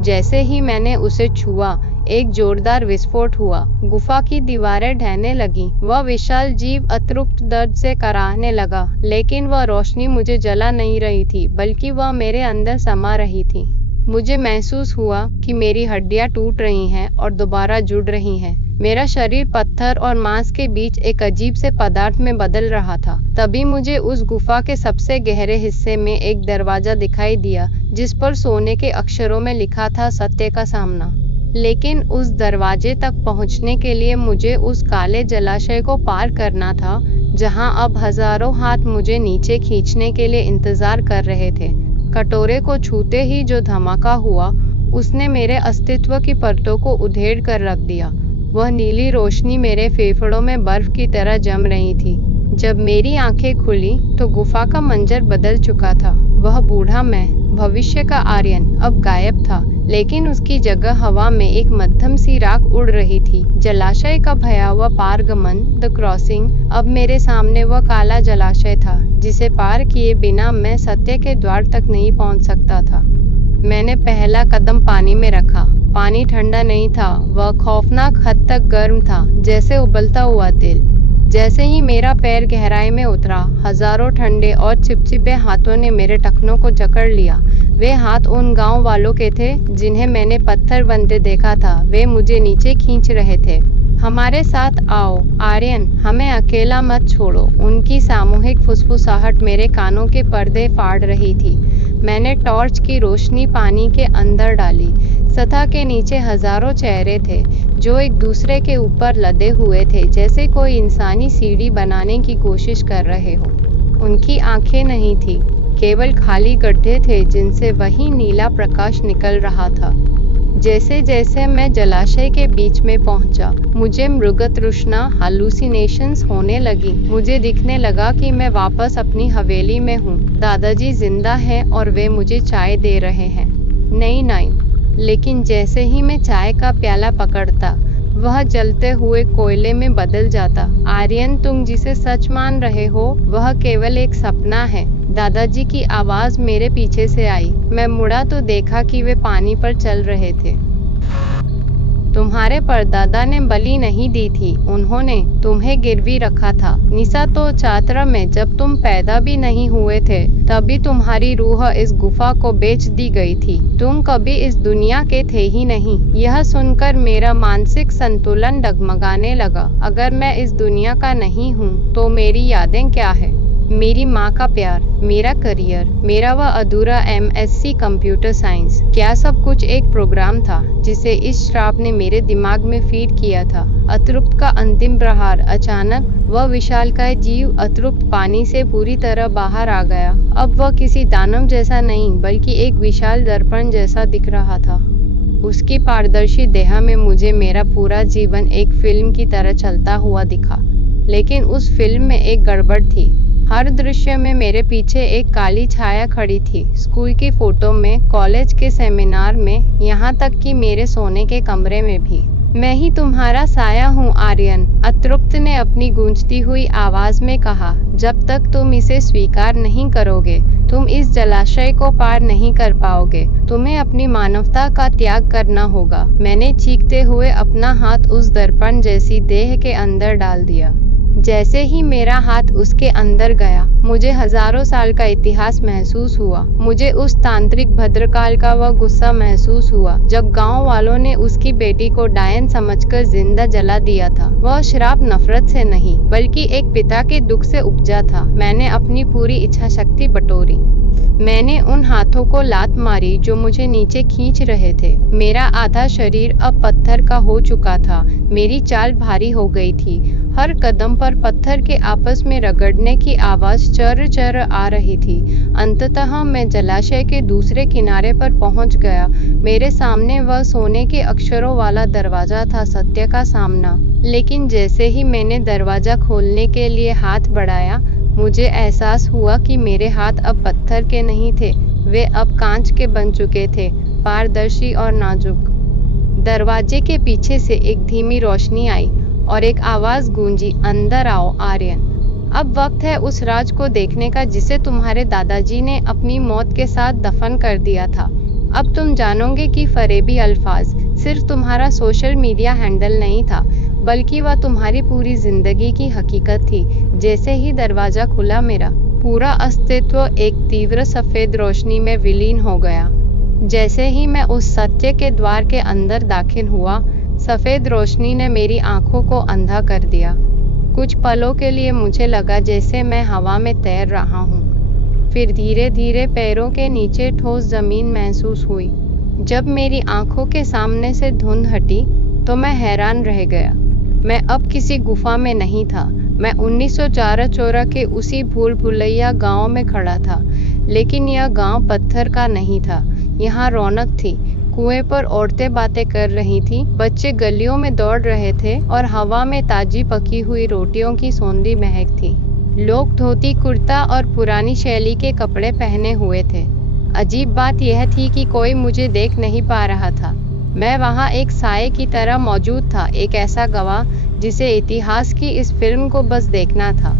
जैसे ही मैंने उसे छुआ, एक जोरदार विस्फोट हुआ। गुफा की दीवारें ढहने लगी। वह विशाल जीव अतृप्त दर्द से कराहने लगा, लेकिन वह रोशनी मुझे जला नहीं रही थी, बल्कि वह मेरे अंदर समा रही थी। मुझे महसूस हुआ कि मेरी हड्डियां टूट रही हैं और दोबारा जुड़ रही हैं। मेरा शरीर पत्थर और मांस के बीच एक अजीब से पदार्थ में बदल रहा था। तभी मुझे उस गुफा के सबसे गहरे हिस्से में एक दरवाजा दिखाई दिया, जिस पर सोने के अक्षरों में लिखा था, सत्य का सामना। लेकिन उस दरवाजे तक पहुंचने के लिए मुझे उस काले जलाशय को पार करना था, जहां अब हजारों हाथ मुझे नीचे खींचने के लिए इंतजार कर रहे थे। कटोरे को छूते ही जो धमाका हुआ, उसने मेरे अस्तित्व की परतों को उधेड़ कर रख दिया। वह नीली रोशनी मेरे फेफड़ों में बर्फ की तरह जम रही थी। जब मेरी आंखें खुली तो गुफा का मंजर बदल चुका था। वह बूढ़ा मैं, भविष्य का आर्यन, अब गायब था, लेकिन उसकी जगह हवा में एक मध्यम सी राख उड़ रही थी। जलाशय का भयावह पारगमन, द क्रॉसिंग। अब मेरे सामने वह काला जलाशय था, जिसे पार किए बिना मैं सत्य के द्वार तक नहीं पहुंच सकता था। मैंने पहला कदम पानी में रखा। पानी ठंडा नहीं था, वह खौफनाक हद तक गर्म था, जैसे उबलता हुआ तेल। जैसे ही मेरा पैर गहराई में उतरा, हजारों ठंडे और चिपचिपे हाथों ने मेरे टखनों को जकड़ लिया। वे हाथ उन गांव वालों के थे जिन्हें मैंने पत्थर बनते देखा था। वे मुझे नीचे खींच रहे थे। हमारे साथ आओ आर्यन, हमें अकेला मत छोड़ो। उनकी सामूहिक फुसफुसाहट मेरे कानों के पर्दे फाड़ रही थी। मैंने टॉर्च की रोशनी पानी के अंदर डाली। सतह के नीचे हजारों चेहरे थे, जो एक दूसरे के ऊपर लदे हुए थे, जैसे कोई इंसानी सीढ़ी बनाने की कोशिश कर रहे हो। उनकी आंखें नहीं थी, केवल खाली गड्ढे थे जिनसे वही नीला प्रकाश निकल रहा था। जैसे जैसे मैं जलाशय के बीच में पहुंचा, मुझे मृगतृष्णा, हालुसिनेशंस होने लगी। मुझे दिखने लगा कि मैं वापस अपनी हवेली में हूँ। दादाजी जिंदा हैं और वे मुझे चाय दे रहे हैं। नहीं, लेकिन जैसे ही मैं चाय का प्याला पकड़ता, वह जलते हुए कोयले में बदल जाता। आर्यन, तुम जिसे सच मान रहे हो, वह केवल एक सपना है। दादाजी की आवाज मेरे पीछे से आई। मैं मुड़ा तो देखा कि वे पानी पर चल रहे थे। तुम्हारे परदादा ने बलि नहीं दी थी, उन्होंने तुम्हें गिरवी रखा था। निशा तो चात्रा में जब तुम पैदा भी नहीं हुए थे, तभी तुम्हारी रूह इस गुफा को बेच दी गई थी। तुम कभी इस दुनिया के थे ही नहीं। यह सुनकर मेरा मानसिक संतुलन डगमगाने लगा। अगर मैं इस दुनिया का नहीं हूँ, तो मेरी यादें क्या है? मेरी माँ का प्यार, मेरा करियर, मेरा वह अधूरा MSc कंप्यूटर साइंस, क्या सब कुछ एक प्रोग्राम था जिसे इस श्राप ने मेरे दिमाग में फीड किया था? अतृप्त का अंतिम प्रहार। अचानक वह विशालकाय जीव अतृप्त पानी से पूरी तरह बाहर आ गया। अब वह किसी दानव जैसा नहीं, बल्कि एक विशाल दर्पण जैसा दिख रहा था। उसकी पारदर्शी देह में मुझे मेरा पूरा जीवन एक फिल्म की तरह चलता हुआ दिखा। लेकिन उस फिल्म में एक गड़बड़ थी। हर दृश्य में मेरे पीछे एक काली छाया खड़ी थी। स्कूल की फोटो में, कॉलेज के सेमिनार में, यहाँ तक कि मेरे सोने के कमरे में भी। मैं ही तुम्हारा साया हूँ आर्यन, अतृप्त ने अपनी गूंजती हुई आवाज में कहा। जब तक तुम इसे स्वीकार नहीं करोगे, तुम इस जलाशय को पार नहीं कर पाओगे। तुम्हें अपनी मानवता का त्याग करना होगा। मैंने चीखते हुए अपना हाथ उस दर्पण जैसी देह के अंदर डाल दिया। जैसे ही मेरा हाथ उसके अंदर गया, मुझे हजारों साल का इतिहास महसूस हुआ। मुझे उस तांत्रिक भद्रकाल का वह गुस्सा महसूस हुआ जब गांव वालों ने उसकी बेटी को डायन समझकर जिंदा जला दिया था। वह श्राप नफरत से नहीं, बल्कि एक पिता के दुख से उपजा था। मैंने अपनी पूरी इच्छा शक्ति बटोरी। मैंने उन हाथों को लात मारी जो मुझे नीचे खींच रहे थे। मेरा आधा शरीर अब पत्थर का हो चुका था। मेरी चाल भारी हो गई थी। हर कदम पर पत्थर के आपस में रगड़ने की आवाज चर चर आ रही थी। अंततः मैं जलाशय के दूसरे किनारे पर पहुंच गया। मेरे सामने वह सोने के अक्षरों वाला दरवाजा था, सत्य का सामना। लेकिन जैसे ही मैंने दरवाजा खोलने के लिए हाथ बढ़ाया, मुझे एहसास हुआ कि मेरे हाथ अब पत्थर के नहीं थे, वे अब कांच के बन चुके थे, पारदर्शी और नाजुक। दरवाजे के पीछे से एक धीमी रोशनी आई और एक आवाज गूंजी, अंदर आओ आर्यन। अब वक्त है उस राज को देखने का जिसे तुम्हारे दादाजी ने अपनी मौत के साथ दफन कर दिया था। अब तुम जानोगे कि फरेबी अल्फाज सिर्फ तुम्हारा सोशल मीडिया हैंडल नहीं था, बल्कि वह तुम्हारी पूरी जिंदगी की हकीकत थी। जैसे ही दरवाजा खुला, मेरा पूरा अस्तित्व एक तीव्र सफेद रोशनी में विलीन हो गया। जैसे ही मैं उस सत्य के द्वार के अंदर दाखिल हुआ, सफेद रोशनी ने मेरी आंखों को अंधा कर दिया। कुछ पलों के लिए मुझे लगा जैसे मैं हवा में तैर रहा हूँ। फिर धीरे धीरे पैरों के नीचे ठोस जमीन महसूस हुई। जब मेरी आंखों के सामने से धुंध हटी तो मैं हैरान रह गया। मैं अब किसी गुफा में नहीं था। मैं 1944 के उसी भूल भुलैया गांव में खड़ा था। लेकिन यह गांव पत्थर का नहीं था। यहाँ रौनक थी। कुएं पर औरतें बातें कर रही थीं, बच्चे गलियों में दौड़ रहे थे और हवा में ताजी पकी हुई रोटियों की सौंधी महक थी। लोग धोती कुर्ता और पुरानी शैली के कपड़े पहने हुए थे। अजीब बात यह थी कि कोई मुझे देख नहीं पा रहा था। मैं वहाँ एक साये की तरह मौजूद था, एक ऐसा गवाह जिसे इतिहास की इस फिल्म को बस देखना था।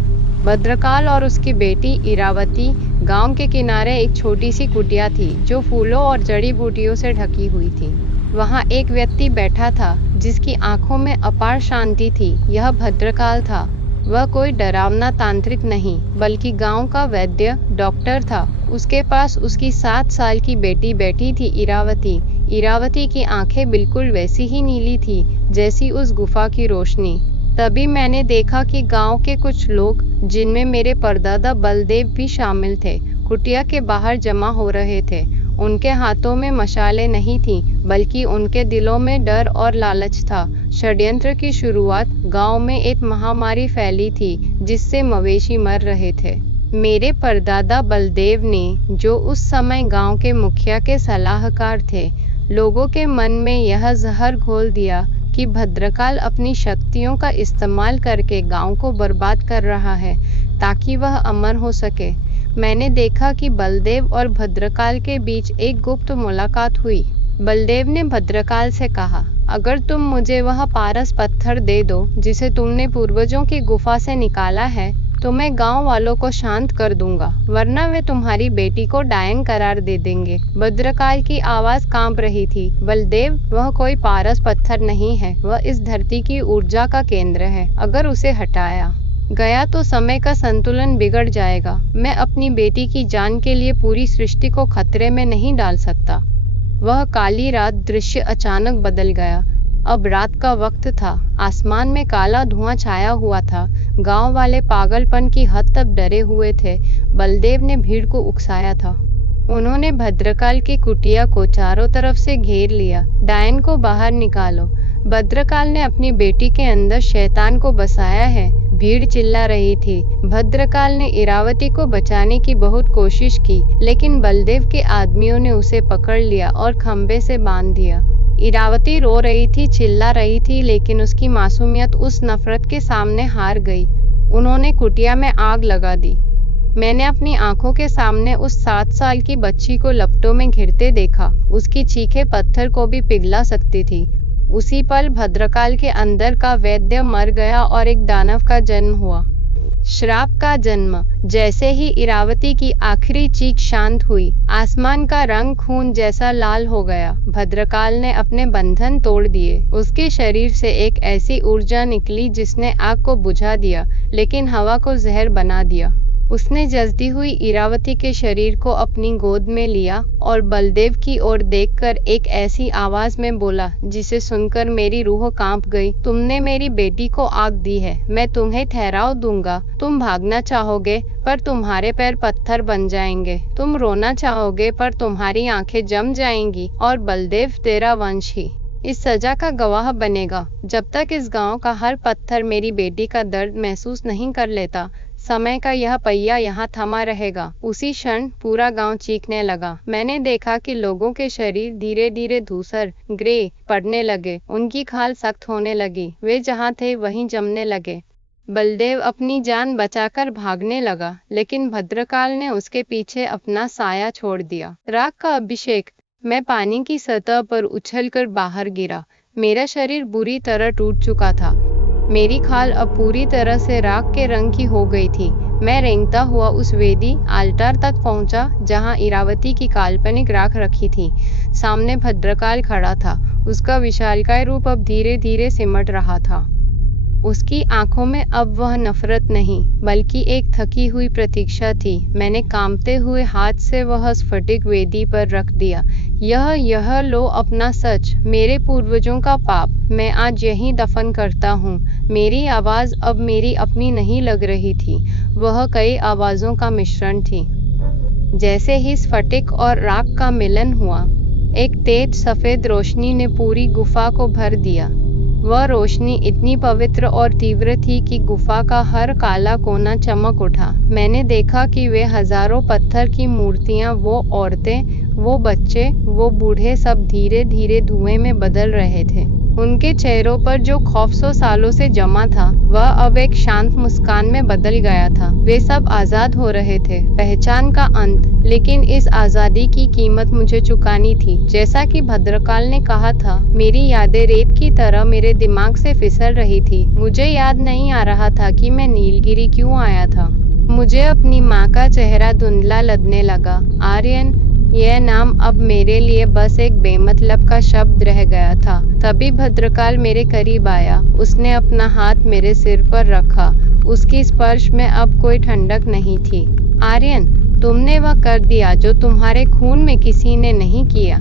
भद्रकाल और उसकी बेटी इरावती। गांव के किनारे एक छोटी सी कुटिया थी जो फूलों और जड़ी बूटियों से ढकी हुई थी। वहाँ एक व्यक्ति बैठा था जिसकी आंखों में अपार शांति थी। यह भद्रकाल था। वह कोई डरावना तांत्रिक नहीं, बल्कि गांव का वैद्य डॉक्टर था। उसके पास उसकी 7 साल की बेटी बैठी थी, इरावती। इरावती की आंखें बिल्कुल वैसी ही नीली थी जैसी उस गुफा की रोशनी। तभी मैंने देखा कि गांव के कुछ लोग, जिनमें मेरे परदादा बलदेव भी शामिल थे, कुटिया के बाहर जमा हो रहे थे। उनके हाथों में मशालें नहीं थीं, बल्कि उनके दिलों में डर और लालच था। षड्यंत्र की शुरुआत गांव में एक महामारी फैली थी जिससे मवेशी मर रहे थे। मेरे परदादा बलदेव ने, जो उस समय गांव के मुखिया के सलाहकार थे, लोगों के मन में यह जहर घोल दिया कि भद्रकाल अपनी शक्तियों का इस्तेमाल करके गांव को बर्बाद कर रहा है ताकि वह अमर हो सके। मैंने देखा कि बलदेव और भद्रकाल के बीच एक गुप्त मुलाकात हुई। बलदेव ने भद्रकाल से कहा, अगर तुम मुझे वह पारस पत्थर दे दो जिसे तुमने पूर्वजों की गुफा से निकाला है, तो मैं गांव वालों को शांत कर दूंगा, वरना वे तुम्हारी बेटी को डायन करार दे देंगे। भद्रकाल की आवाज कांप रही थी। बलदेव, वह कोई पारस पत्थर नहीं है, वह इस धरती की ऊर्जा का केंद्र है। अगर उसे हटाया गया तो समय का संतुलन बिगड़ जाएगा। मैं अपनी बेटी की जान के लिए पूरी सृष्टि को खतरे में नहीं डाल सकता। वह काली रात दृश्य अचानक बदल गया। अब रात का वक्त था। आसमान में काला धुआं छाया हुआ था। गांव वाले पागलपन की हद तक डरे हुए थे। बलदेव ने भीड़ को उकसाया था। उन्होंने भद्रकाल की कुटिया को चारों तरफ से घेर लिया। डायन को बाहर निकालो। भद्रकाल ने अपनी बेटी के अंदर शैतान को बसाया है। भीड़ चिल्ला रही थी। भद्रकाल ने इरावती को बचाने की बहुत कोशिश की, लेकिन बलदेव के आदमियों ने उसे पकड़ लिया और खंबे से बांध दिया। इरावती रो रही थी, चिल्ला रही थी, लेकिन उसकी मासूमियत उस नफरत के सामने हार गई। उन्होंने कुटिया में आग लगा दी। मैंने अपनी आंखों के सामने उस 7 साल की बच्ची को लपटों में घिरते देखा। उसकी चीखें पत्थर को भी पिघला सकती थी। उसी पल भद्रकाल के अंदर का वैद्य मर गया और एक दानव का जन्म हुआ। श्राप का जन्म। जैसे ही इरावती की आखिरी चीख शांत हुई, आसमान का रंग खून जैसा लाल हो गया। भद्रकाल ने अपने बंधन तोड़ दिए। उसके शरीर से एक ऐसी ऊर्जा निकली जिसने आग को बुझा दिया, लेकिन हवा को जहर बना दिया। उसने जलती हुई इरावती के शरीर को अपनी गोद में लिया और बलदेव की ओर देखकर एक ऐसी आवाज में बोला जिसे सुनकर मेरी रूह कांप गई। तुमने मेरी बेटी को आग दी है, मैं तुम्हें ठहराव दूंगा। तुम भागना चाहोगे पर तुम्हारे पैर पत्थर बन जाएंगे। तुम रोना चाहोगे पर तुम्हारी आंखें जम जाएंगी और बलदेव तेरा वंश ही इस सजा का गवाह बनेगा। जब तक इस गांव का हर पत्थर मेरी बेटी का दर्द महसूस नहीं कर लेता, समय का यह पहिया यहाँ थमा रहेगा। उसी क्षण पूरा गांव चीखने लगा। मैंने देखा कि लोगों के शरीर धीरे धीरे धूसर ग्रे पड़ने लगे। उनकी खाल सख्त होने लगी। वे जहाँ थे वहीं जमने लगे। बलदेव अपनी जान बचाकर भागने लगा, लेकिन भद्रकाल ने उसके पीछे अपना साया छोड़ दिया। राग का अभिषेक। मैं पानी की सतह पर उछलकर बाहर गिरा। मेरा शरीर बुरी तरह टूट चुका था। मेरी खाल अब पूरी तरह से राख के रंग की हो गई थी। मैं रेंगता हुआ उस वेदी आल्टार तक पहुंचा जहां इरावती की काल्पनिक राख रखी थी। सामने भद्रकाल खड़ा था। उसका विशालकाय रूप अब धीरे धीरे सिमट रहा था। उसकी आंखों में अब वह नफरत नहीं, बल्कि एक थकी हुई प्रतीक्षा थी। मैंने कांपते हुए हाथ से वह स्फटिक वेदी पर रख दिया। यह लो अपना सच, मेरे पूर्वजों का पाप मैं आज यहीं दफन करता हूँ। मेरी आवाज अब मेरी अपनी नहीं लग रही थी, वह कई आवाजों का मिश्रण थी। जैसे ही स्फटिक और राख का मिलन हुआ, एक तेज सफेद रोशनी ने पूरी गुफा को भर दिया। वह रोशनी इतनी पवित्र और तीव्र थी कि गुफा का हर काला कोना चमक उठा। मैंने देखा कि वे हजारों पत्थर की मूर्तियां, वो औरतें, वो बच्चे, वो बूढ़े सब धीरे धीरे धुएं में बदल रहे थे। उनके चेहरों पर जो खौफ 100 सालों से जमा था, वह अब एक शांत मुस्कान में बदल गया था। वे सब आजाद हो रहे थे। पहचान का अंत, लेकिन इस आजादी की कीमत मुझे चुकानी थी। जैसा कि भद्रकाल ने कहा था, मेरी यादें रेत की तरह मेरे दिमाग से फिसल रही थी। मुझे याद नहीं आ रहा था कि मैं नीलगिरी क्यों आया था। मुझे अपनी माँ का चेहरा धुंधला लगने लगा। आर्यन, यह नाम अब मेरे लिए बस एक बेमतलब का शब्द रह गया था। तभी भद्रकाल मेरे करीब आया। उसने अपना हाथ मेरे सिर पर रखा। उसकी स्पर्श में अब कोई ठंडक नहीं थी। आर्यन, तुमने वह कर दिया जो तुम्हारे खून में किसी ने नहीं किया।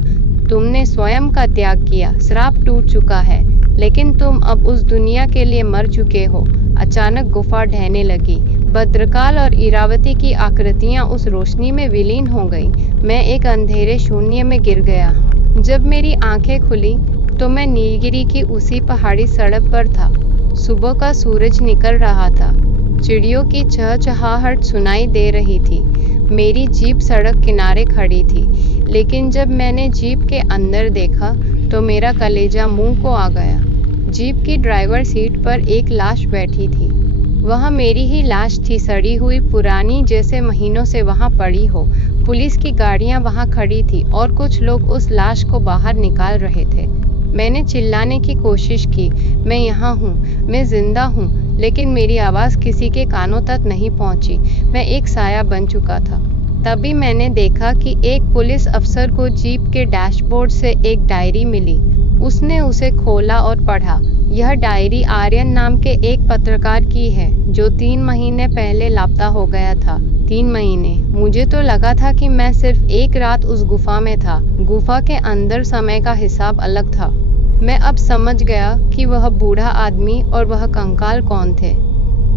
तुमने स्वयं का त्याग किया। श्राप टूट चुका है, लेकिन तुम अब उस दुनिया के लिए मर चुके हो। अचानक गुफा ढहने लगी। भद्रकाल और इरावती की आकृतियां उस रोशनी में विलीन हो गईं। मैं एक अंधेरे शून्य में गिर गया। जब मेरी आंखें खुली तो मैं नीलगिरी की उसी पहाड़ी सड़क पर था। सुबह का सूरज निकल रहा था। चिड़ियों की चहचहाहट सुनाई दे रही थी। मेरी जीप सड़क किनारे खड़ी थी, लेकिन जब मैंने जीप के अंदर देखा तो मेरा कलेजा मुंह को आ गया। जीप की ड्राइवर सीट पर एक लाश बैठी थी। वह मेरी ही लाश थी, सड़ी हुई, पुरानी, जैसे महीनों से वहां पड़ी हो। पुलिस की गाड़ियां वहां खड़ी थी और कुछ लोग उस लाश को बाहर निकाल रहे थे। मैंने चिल्लाने की कोशिश की, मैं यहाँ हूँ, मैं जिंदा हूँ, लेकिन मेरी आवाज़ किसी के कानों तक नहीं पहुँची। मैं एक साया बन चुका था। तभी मैंने देखा कि एक पुलिस अफसर को जीप के डैशबोर्ड से एक डायरी मिली। उसने उसे खोला और पढ़ा। यह डायरी आर्यन नाम के एक पत्रकार की है, जो 3 महीने पहले लापता हो गया था। 3 महीने। मुझे तो लगा था कि मैं सिर्फ एक रात उस गुफा में था। गुफा के अंदर समय का हिसाब अलग था। मैं अब समझ गया कि वह बूढ़ा आदमी और वह कंकाल कौन थे।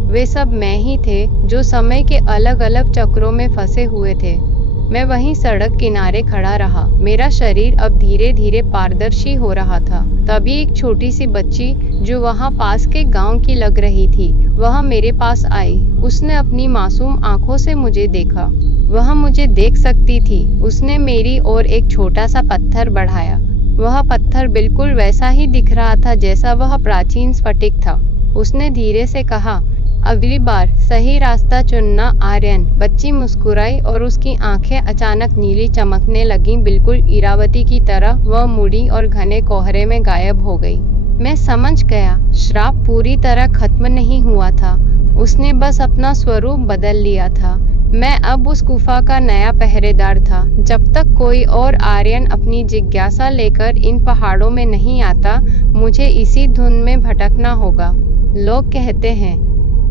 वे सब मैं ही थे, जो समय के अलग अलग चक्रों में फंसे हुए थे। मैं वहीं सड़क किनारे खड़ा रहा। मेरा शरीर अब धीरे धीरे पारदर्शी हो रहा था। तभी एक छोटी सी बच्ची, जो वहां पास के गांव की लग रही थी, वह मेरे पास आई। उसने अपनी मासूम आंखों से मुझे देखा। वह मुझे देख सकती थी। उसने मेरी ओर एक छोटा सा पत्थर बढ़ाया। वह पत्थर बिल्कुल वैसा ही दिख रहा था जैसा वह प्राचीन स्फटिक था। उसने धीरे से कहा, अगली बार सही रास्ता चुनना आर्यन। बच्ची मुस्कुराई और उसकी आंखें अचानक नीली चमकने लगीं, बिल्कुल इरावती की तरह। वह मुड़ी और घने कोहरे में गायब हो गई। मैं समझ गया, श्राप पूरी तरह खत्म नहीं हुआ था, उसने बस अपना स्वरूप बदल लिया था। मैं अब उस गुफा का नया पहरेदार था। जब तक कोई और आर्यन अपनी जिज्ञासा लेकर इन पहाड़ों में नहीं आता, मुझे इसी धुन में भटकना होगा। लोग कहते हैं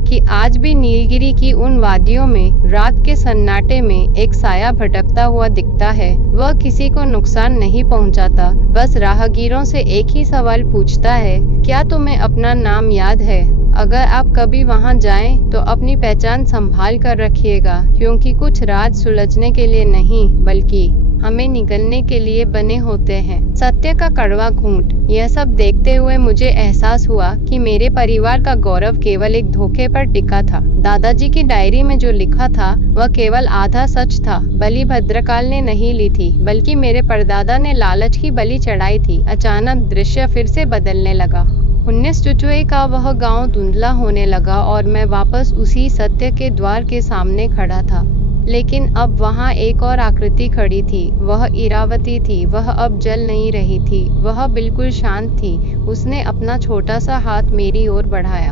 कि आज भी नीलगिरी की उन वादियों में रात के सन्नाटे में एक साया भटकता हुआ दिखता है। वह किसी को नुकसान नहीं पहुंचाता, बस राहगीरों से एक ही सवाल पूछता है, क्या तुम्हें अपना नाम याद है? अगर आप कभी वहां जाएं तो अपनी पहचान संभाल कर रखिएगा, क्योंकि कुछ राज सुलझने के लिए नहीं बल्कि हमें निगलने के लिए बने होते हैं। सत्य का कड़वा घूंट। यह सब देखते हुए मुझे एहसास हुआ कि मेरे परिवार का गौरव केवल एक धोखे पर टिका था। दादाजी की डायरी में जो लिखा था वह केवल आधा सच था। बलि भद्रकाल ने नहीं ली थी, बल्कि मेरे परदादा ने लालच की बलि चढ़ाई थी। अचानक दृश्य फिर से बदलने लगा। 19 चुचुए का वह गांव धुंधला होने लगा और मैं वापस उसी सत्य के द्वार के सामने खड़ा था। लेकिन अब वहां एक और आकृति खड़ी थी। वह इरावती थी। वह अब जल नहीं रही थी, वह बिल्कुल शांत थी। उसने अपना छोटा सा हाथ मेरी ओर बढ़ाया।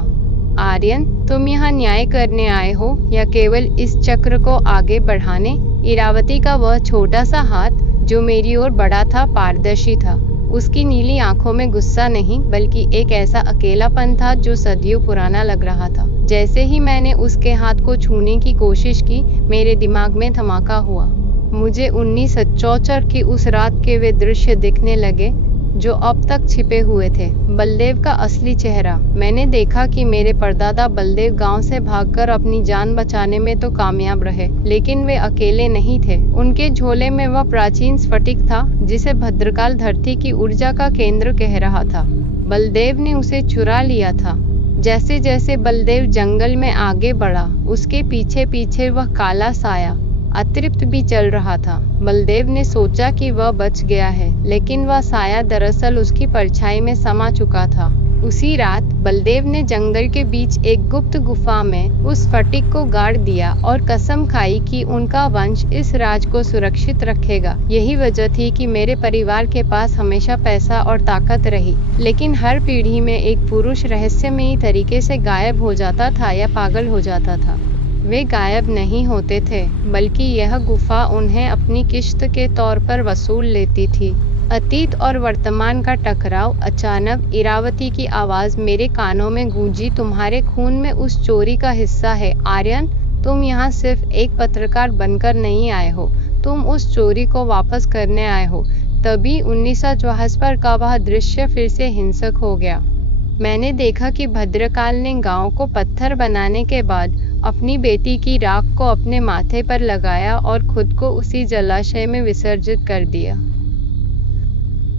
आर्यन, तुम यहाँ न्याय करने आए हो या केवल इस चक्र को आगे बढ़ाने? इरावती का वह छोटा सा हाथ जो मेरी ओर बढ़ा था पारदर्शी था। उसकी नीली आंखों में गुस्सा नहीं, बल्कि एक ऐसा अकेलापन था जो सदियों पुराना लग रहा था। जैसे ही मैंने उसके हाथ को छूने की कोशिश की, मेरे दिमाग में धमाका हुआ। मुझे 1974 की उस रात के वे दृश्य दिखने लगे जो अब तक छिपे हुए थे। बलदेव का असली चेहरा। मैंने देखा कि मेरे परदादा बलदेव गांव से भागकर अपनी जान बचाने में तो कामयाब रहे, लेकिन वे अकेले नहीं थे। उनके झोले में वह प्राचीन स्फटिक था जिसे भद्रकाल धरती की ऊर्जा का केंद्र कह रहा था। बलदेव ने उसे चुरा लिया था। जैसे जैसे बलदेव जंगल में आगे बढ़ा, उसके पीछे पीछे वह काला साया अतृप्त भी चल रहा था। बलदेव ने सोचा कि वह बच गया है, लेकिन वह साया दरअसल उसकी परछाई में समा चुका था। उसी रात बलदेव ने जंगल के बीच एक गुप्त गुफा में उस स्फटिक को गाड़ दिया और कसम खाई कि उनका वंश इस राज को सुरक्षित रखेगा। यही वजह थी कि मेरे परिवार के पास हमेशा पैसा और ताकत रही, लेकिन हर पीढ़ी में एक पुरुष रहस्यमयी तरीके से गायब हो जाता था या पागल हो जाता था। वे गायब नहीं होते थे, बल्कि यह गुफा उन्हें अपनी किश्त के तौर पर वसूल लेती थी। अतीत और वर्तमान का टकराव। अचानक इरावती की आवाज मेरे कानों में गूंजी, तुम्हारे खून में उस चोरी का हिस्सा है आर्यन। तुम यहाँ सिर्फ एक पत्रकार बनकर नहीं आए हो, तुम उस चोरी को वापस करने आए हो। तभी 1974 का वह दृश्य फिर से हिंसक हो गया। मैंने देखा कि भद्रकाल ने गांव को पत्थर बनाने के बाद अपनी बेटी की राख को अपने माथे पर लगाया और खुद को उसी जलाशय में विसर्जित कर दिया।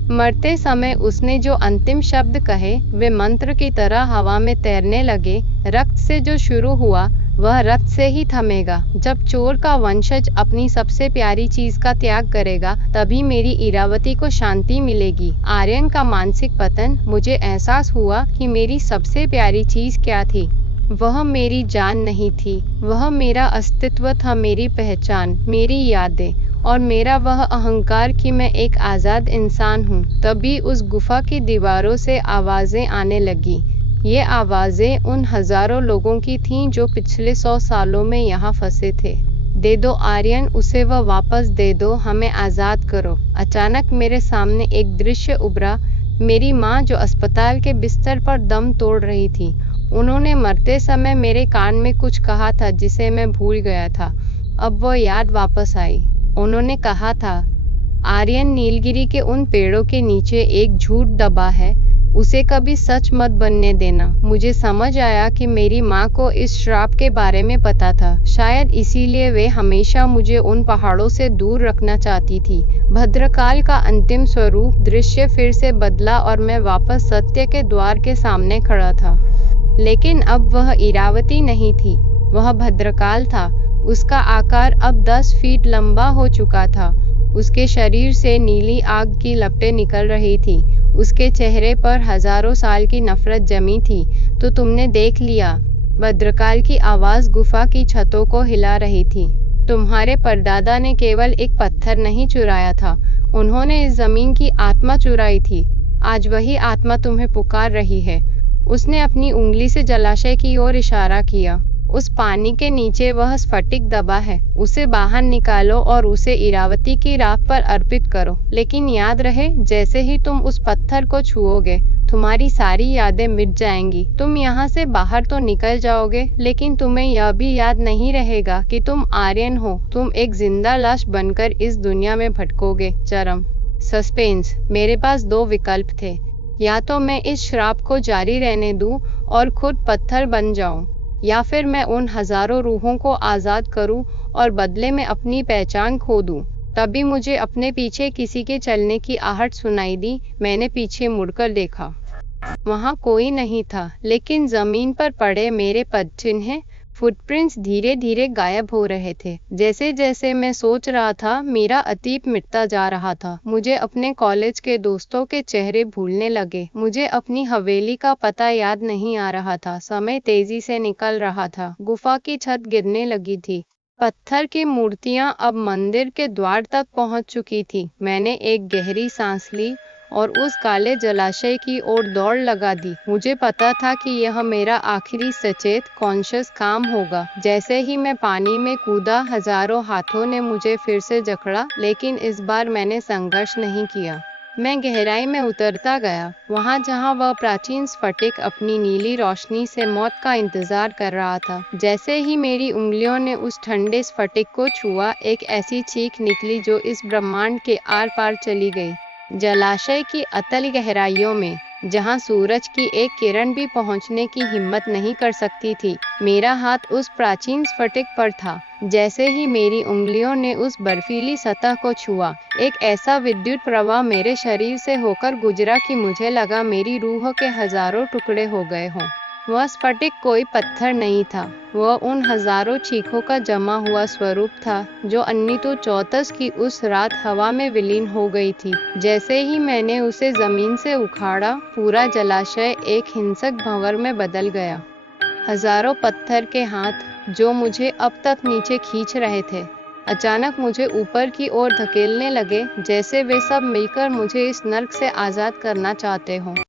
मरते समय उसने जो अंतिम शब्द कहे वे मंत्र की तरह हवा में तैरने लगे। रक्त से जो शुरू हुआ वह रक्त से ही थमेगा। जब चोर का वंशज अपनी सबसे प्यारी चीज का त्याग करेगा, तभी मेरी इरावती को शांति मिलेगी। आर्यन का मानसिक पतन। मुझे एहसास हुआ कि मेरी सबसे प्यारी चीज क्या थी। वह मेरी जान नहीं थी, वह मेरा अस्तित्व था, मेरी पहचान, मेरी यादें और मेरा वह अहंकार कि मैं एक आज़ाद इंसान हूँ। तभी उस गुफा की दीवारों से आवाज़ें आने लगी। ये आवाज़ें उन हजारों लोगों की थीं जो पिछले 100 सालों में यहाँ फंसे थे। दे दो आर्यन, उसे वह वापस दे दो, हमें आज़ाद करो। अचानक मेरे सामने एक दृश्य उभरा। मेरी माँ जो अस्पताल के बिस्तर पर दम तोड़ रही थी। उन्होंने मरते समय मेरे कान में कुछ कहा था जिसे मैं भूल गया था। अब वो याद वापस आई। उन्होंने कहा था, आर्यन, नीलगिरी के उन पेड़ों के नीचे एक झूठ दबा है, उसे कभी सच मत बनने देना। मुझे समझ आया कि मेरी माँ को इस श्राप के बारे में पता था। शायद इसीलिए वे हमेशा मुझे उन पहाड़ों से दूर रखना चाहती थी। भद्रकाल का अंतिम स्वरूप। दृश्य फिर से बदला और मैं वापस सत्य के द्वार के सामने खड़ा था। लेकिन अब वह इरावती नहीं थी, वह भद्रकाल था। उसका आकार अब 10 फीट लंबा हो चुका था। उसके शरीर से नीली आग की लपटें निकल रही थी। उसके चेहरे पर हजारों साल की नफरत जमी थी। तो तुमने देख लिया, भद्रकाल की आवाज गुफा की छतों को हिला रही थी। तुम्हारे परदादा ने केवल एक पत्थर नहीं चुराया था, उन्होंने इस जमीन की आत्मा चुराई थी। आज वही आत्मा तुम्हें पुकार रही है। उसने अपनी उंगली से जलाशय की ओर इशारा किया। उस पानी के नीचे वह स्फटिक दबा है, उसे बाहर निकालो और उसे इरावती की राख पर अर्पित करो। लेकिन याद रहे, जैसे ही तुम उस पत्थर को छुओगे, तुम्हारी सारी यादें मिट जाएंगी। तुम यहाँ से बाहर तो निकल जाओगे, लेकिन तुम्हें यह भी याद नहीं रहेगा कि तुम आर्यन हो। तुम एक जिंदा लाश बनकर इस दुनिया में भटकोगे। चरम सस्पेंस। मेरे पास दो विकल्प थे, या तो मैं इस श्राप को जारी रहने दूं और खुद पत्थर बन जाऊं, या फिर मैं उन हजारों रूहों को आजाद करूं और बदले में अपनी पहचान खो दूं। तभी मुझे अपने पीछे किसी के चलने की आहट सुनाई दी। मैंने पीछे मुड़कर देखा। वहां कोई नहीं था, लेकिन जमीन पर पड़े मेरे पदचिन्ह, फुटप्रिंट्स धीरे धीरे गायब हो रहे थे। जैसे जैसे मैं सोच रहा था, मेरा अतीत मिटता जा रहा था। मुझे अपने कॉलेज के दोस्तों के चेहरे भूलने लगे। मुझे अपनी हवेली का पता याद नहीं आ रहा था। समय तेजी से निकल रहा था। गुफा की छत गिरने लगी थी। पत्थर की मूर्तियां अब मंदिर के द्वार तक पहुंच चुकी थी। मैंने एक गहरी सांस ली और उस काले जलाशय की ओर दौड़ लगा दी। मुझे पता था कि यह मेरा आखिरी सचेत कॉन्शियस काम होगा। जैसे ही मैं पानी में कूदा, हजारों हाथों ने मुझे फिर से जकड़ा, लेकिन इस बार मैंने संघर्ष नहीं किया। मैं गहराई में उतरता गया, वहां जहां वह प्राचीन स्फटिक अपनी नीली रोशनी से मौत का इंतजार कर रहा था। जैसे ही मेरी उंगलियों ने उस ठंडे स्फटिक को छुआ, एक ऐसी चीख निकली जो इस ब्रह्मांड के आर पार चली गई। जलाशय की अतल गहराइयों में, जहां सूरज की एक किरण भी पहुंचने की हिम्मत नहीं कर सकती थी, मेरा हाथ उस प्राचीन स्फटिक पर था। जैसे ही मेरी उंगलियों ने उस बर्फीली सतह को छुआ, एक ऐसा विद्युत प्रवाह मेरे शरीर से होकर गुजरा कि मुझे लगा मेरी रूह के हजारों टुकड़े हो गए हों। वह स्फटिक कोई पत्थर नहीं था, वह उन हजारों चीखों का जमा हुआ स्वरूप था जो 1934 की उस रात हवा में विलीन हो गई थी। जैसे ही मैंने उसे जमीन से उखाड़ा, पूरा जलाशय एक हिंसक भंवर में बदल गया। हजारों पत्थर के हाथ जो मुझे अब तक नीचे खींच रहे थे, अचानक मुझे ऊपर की ओर धकेलने लगे, जैसे वे सब मिलकर मुझे इस नर्क से आजाद करना चाहते हों।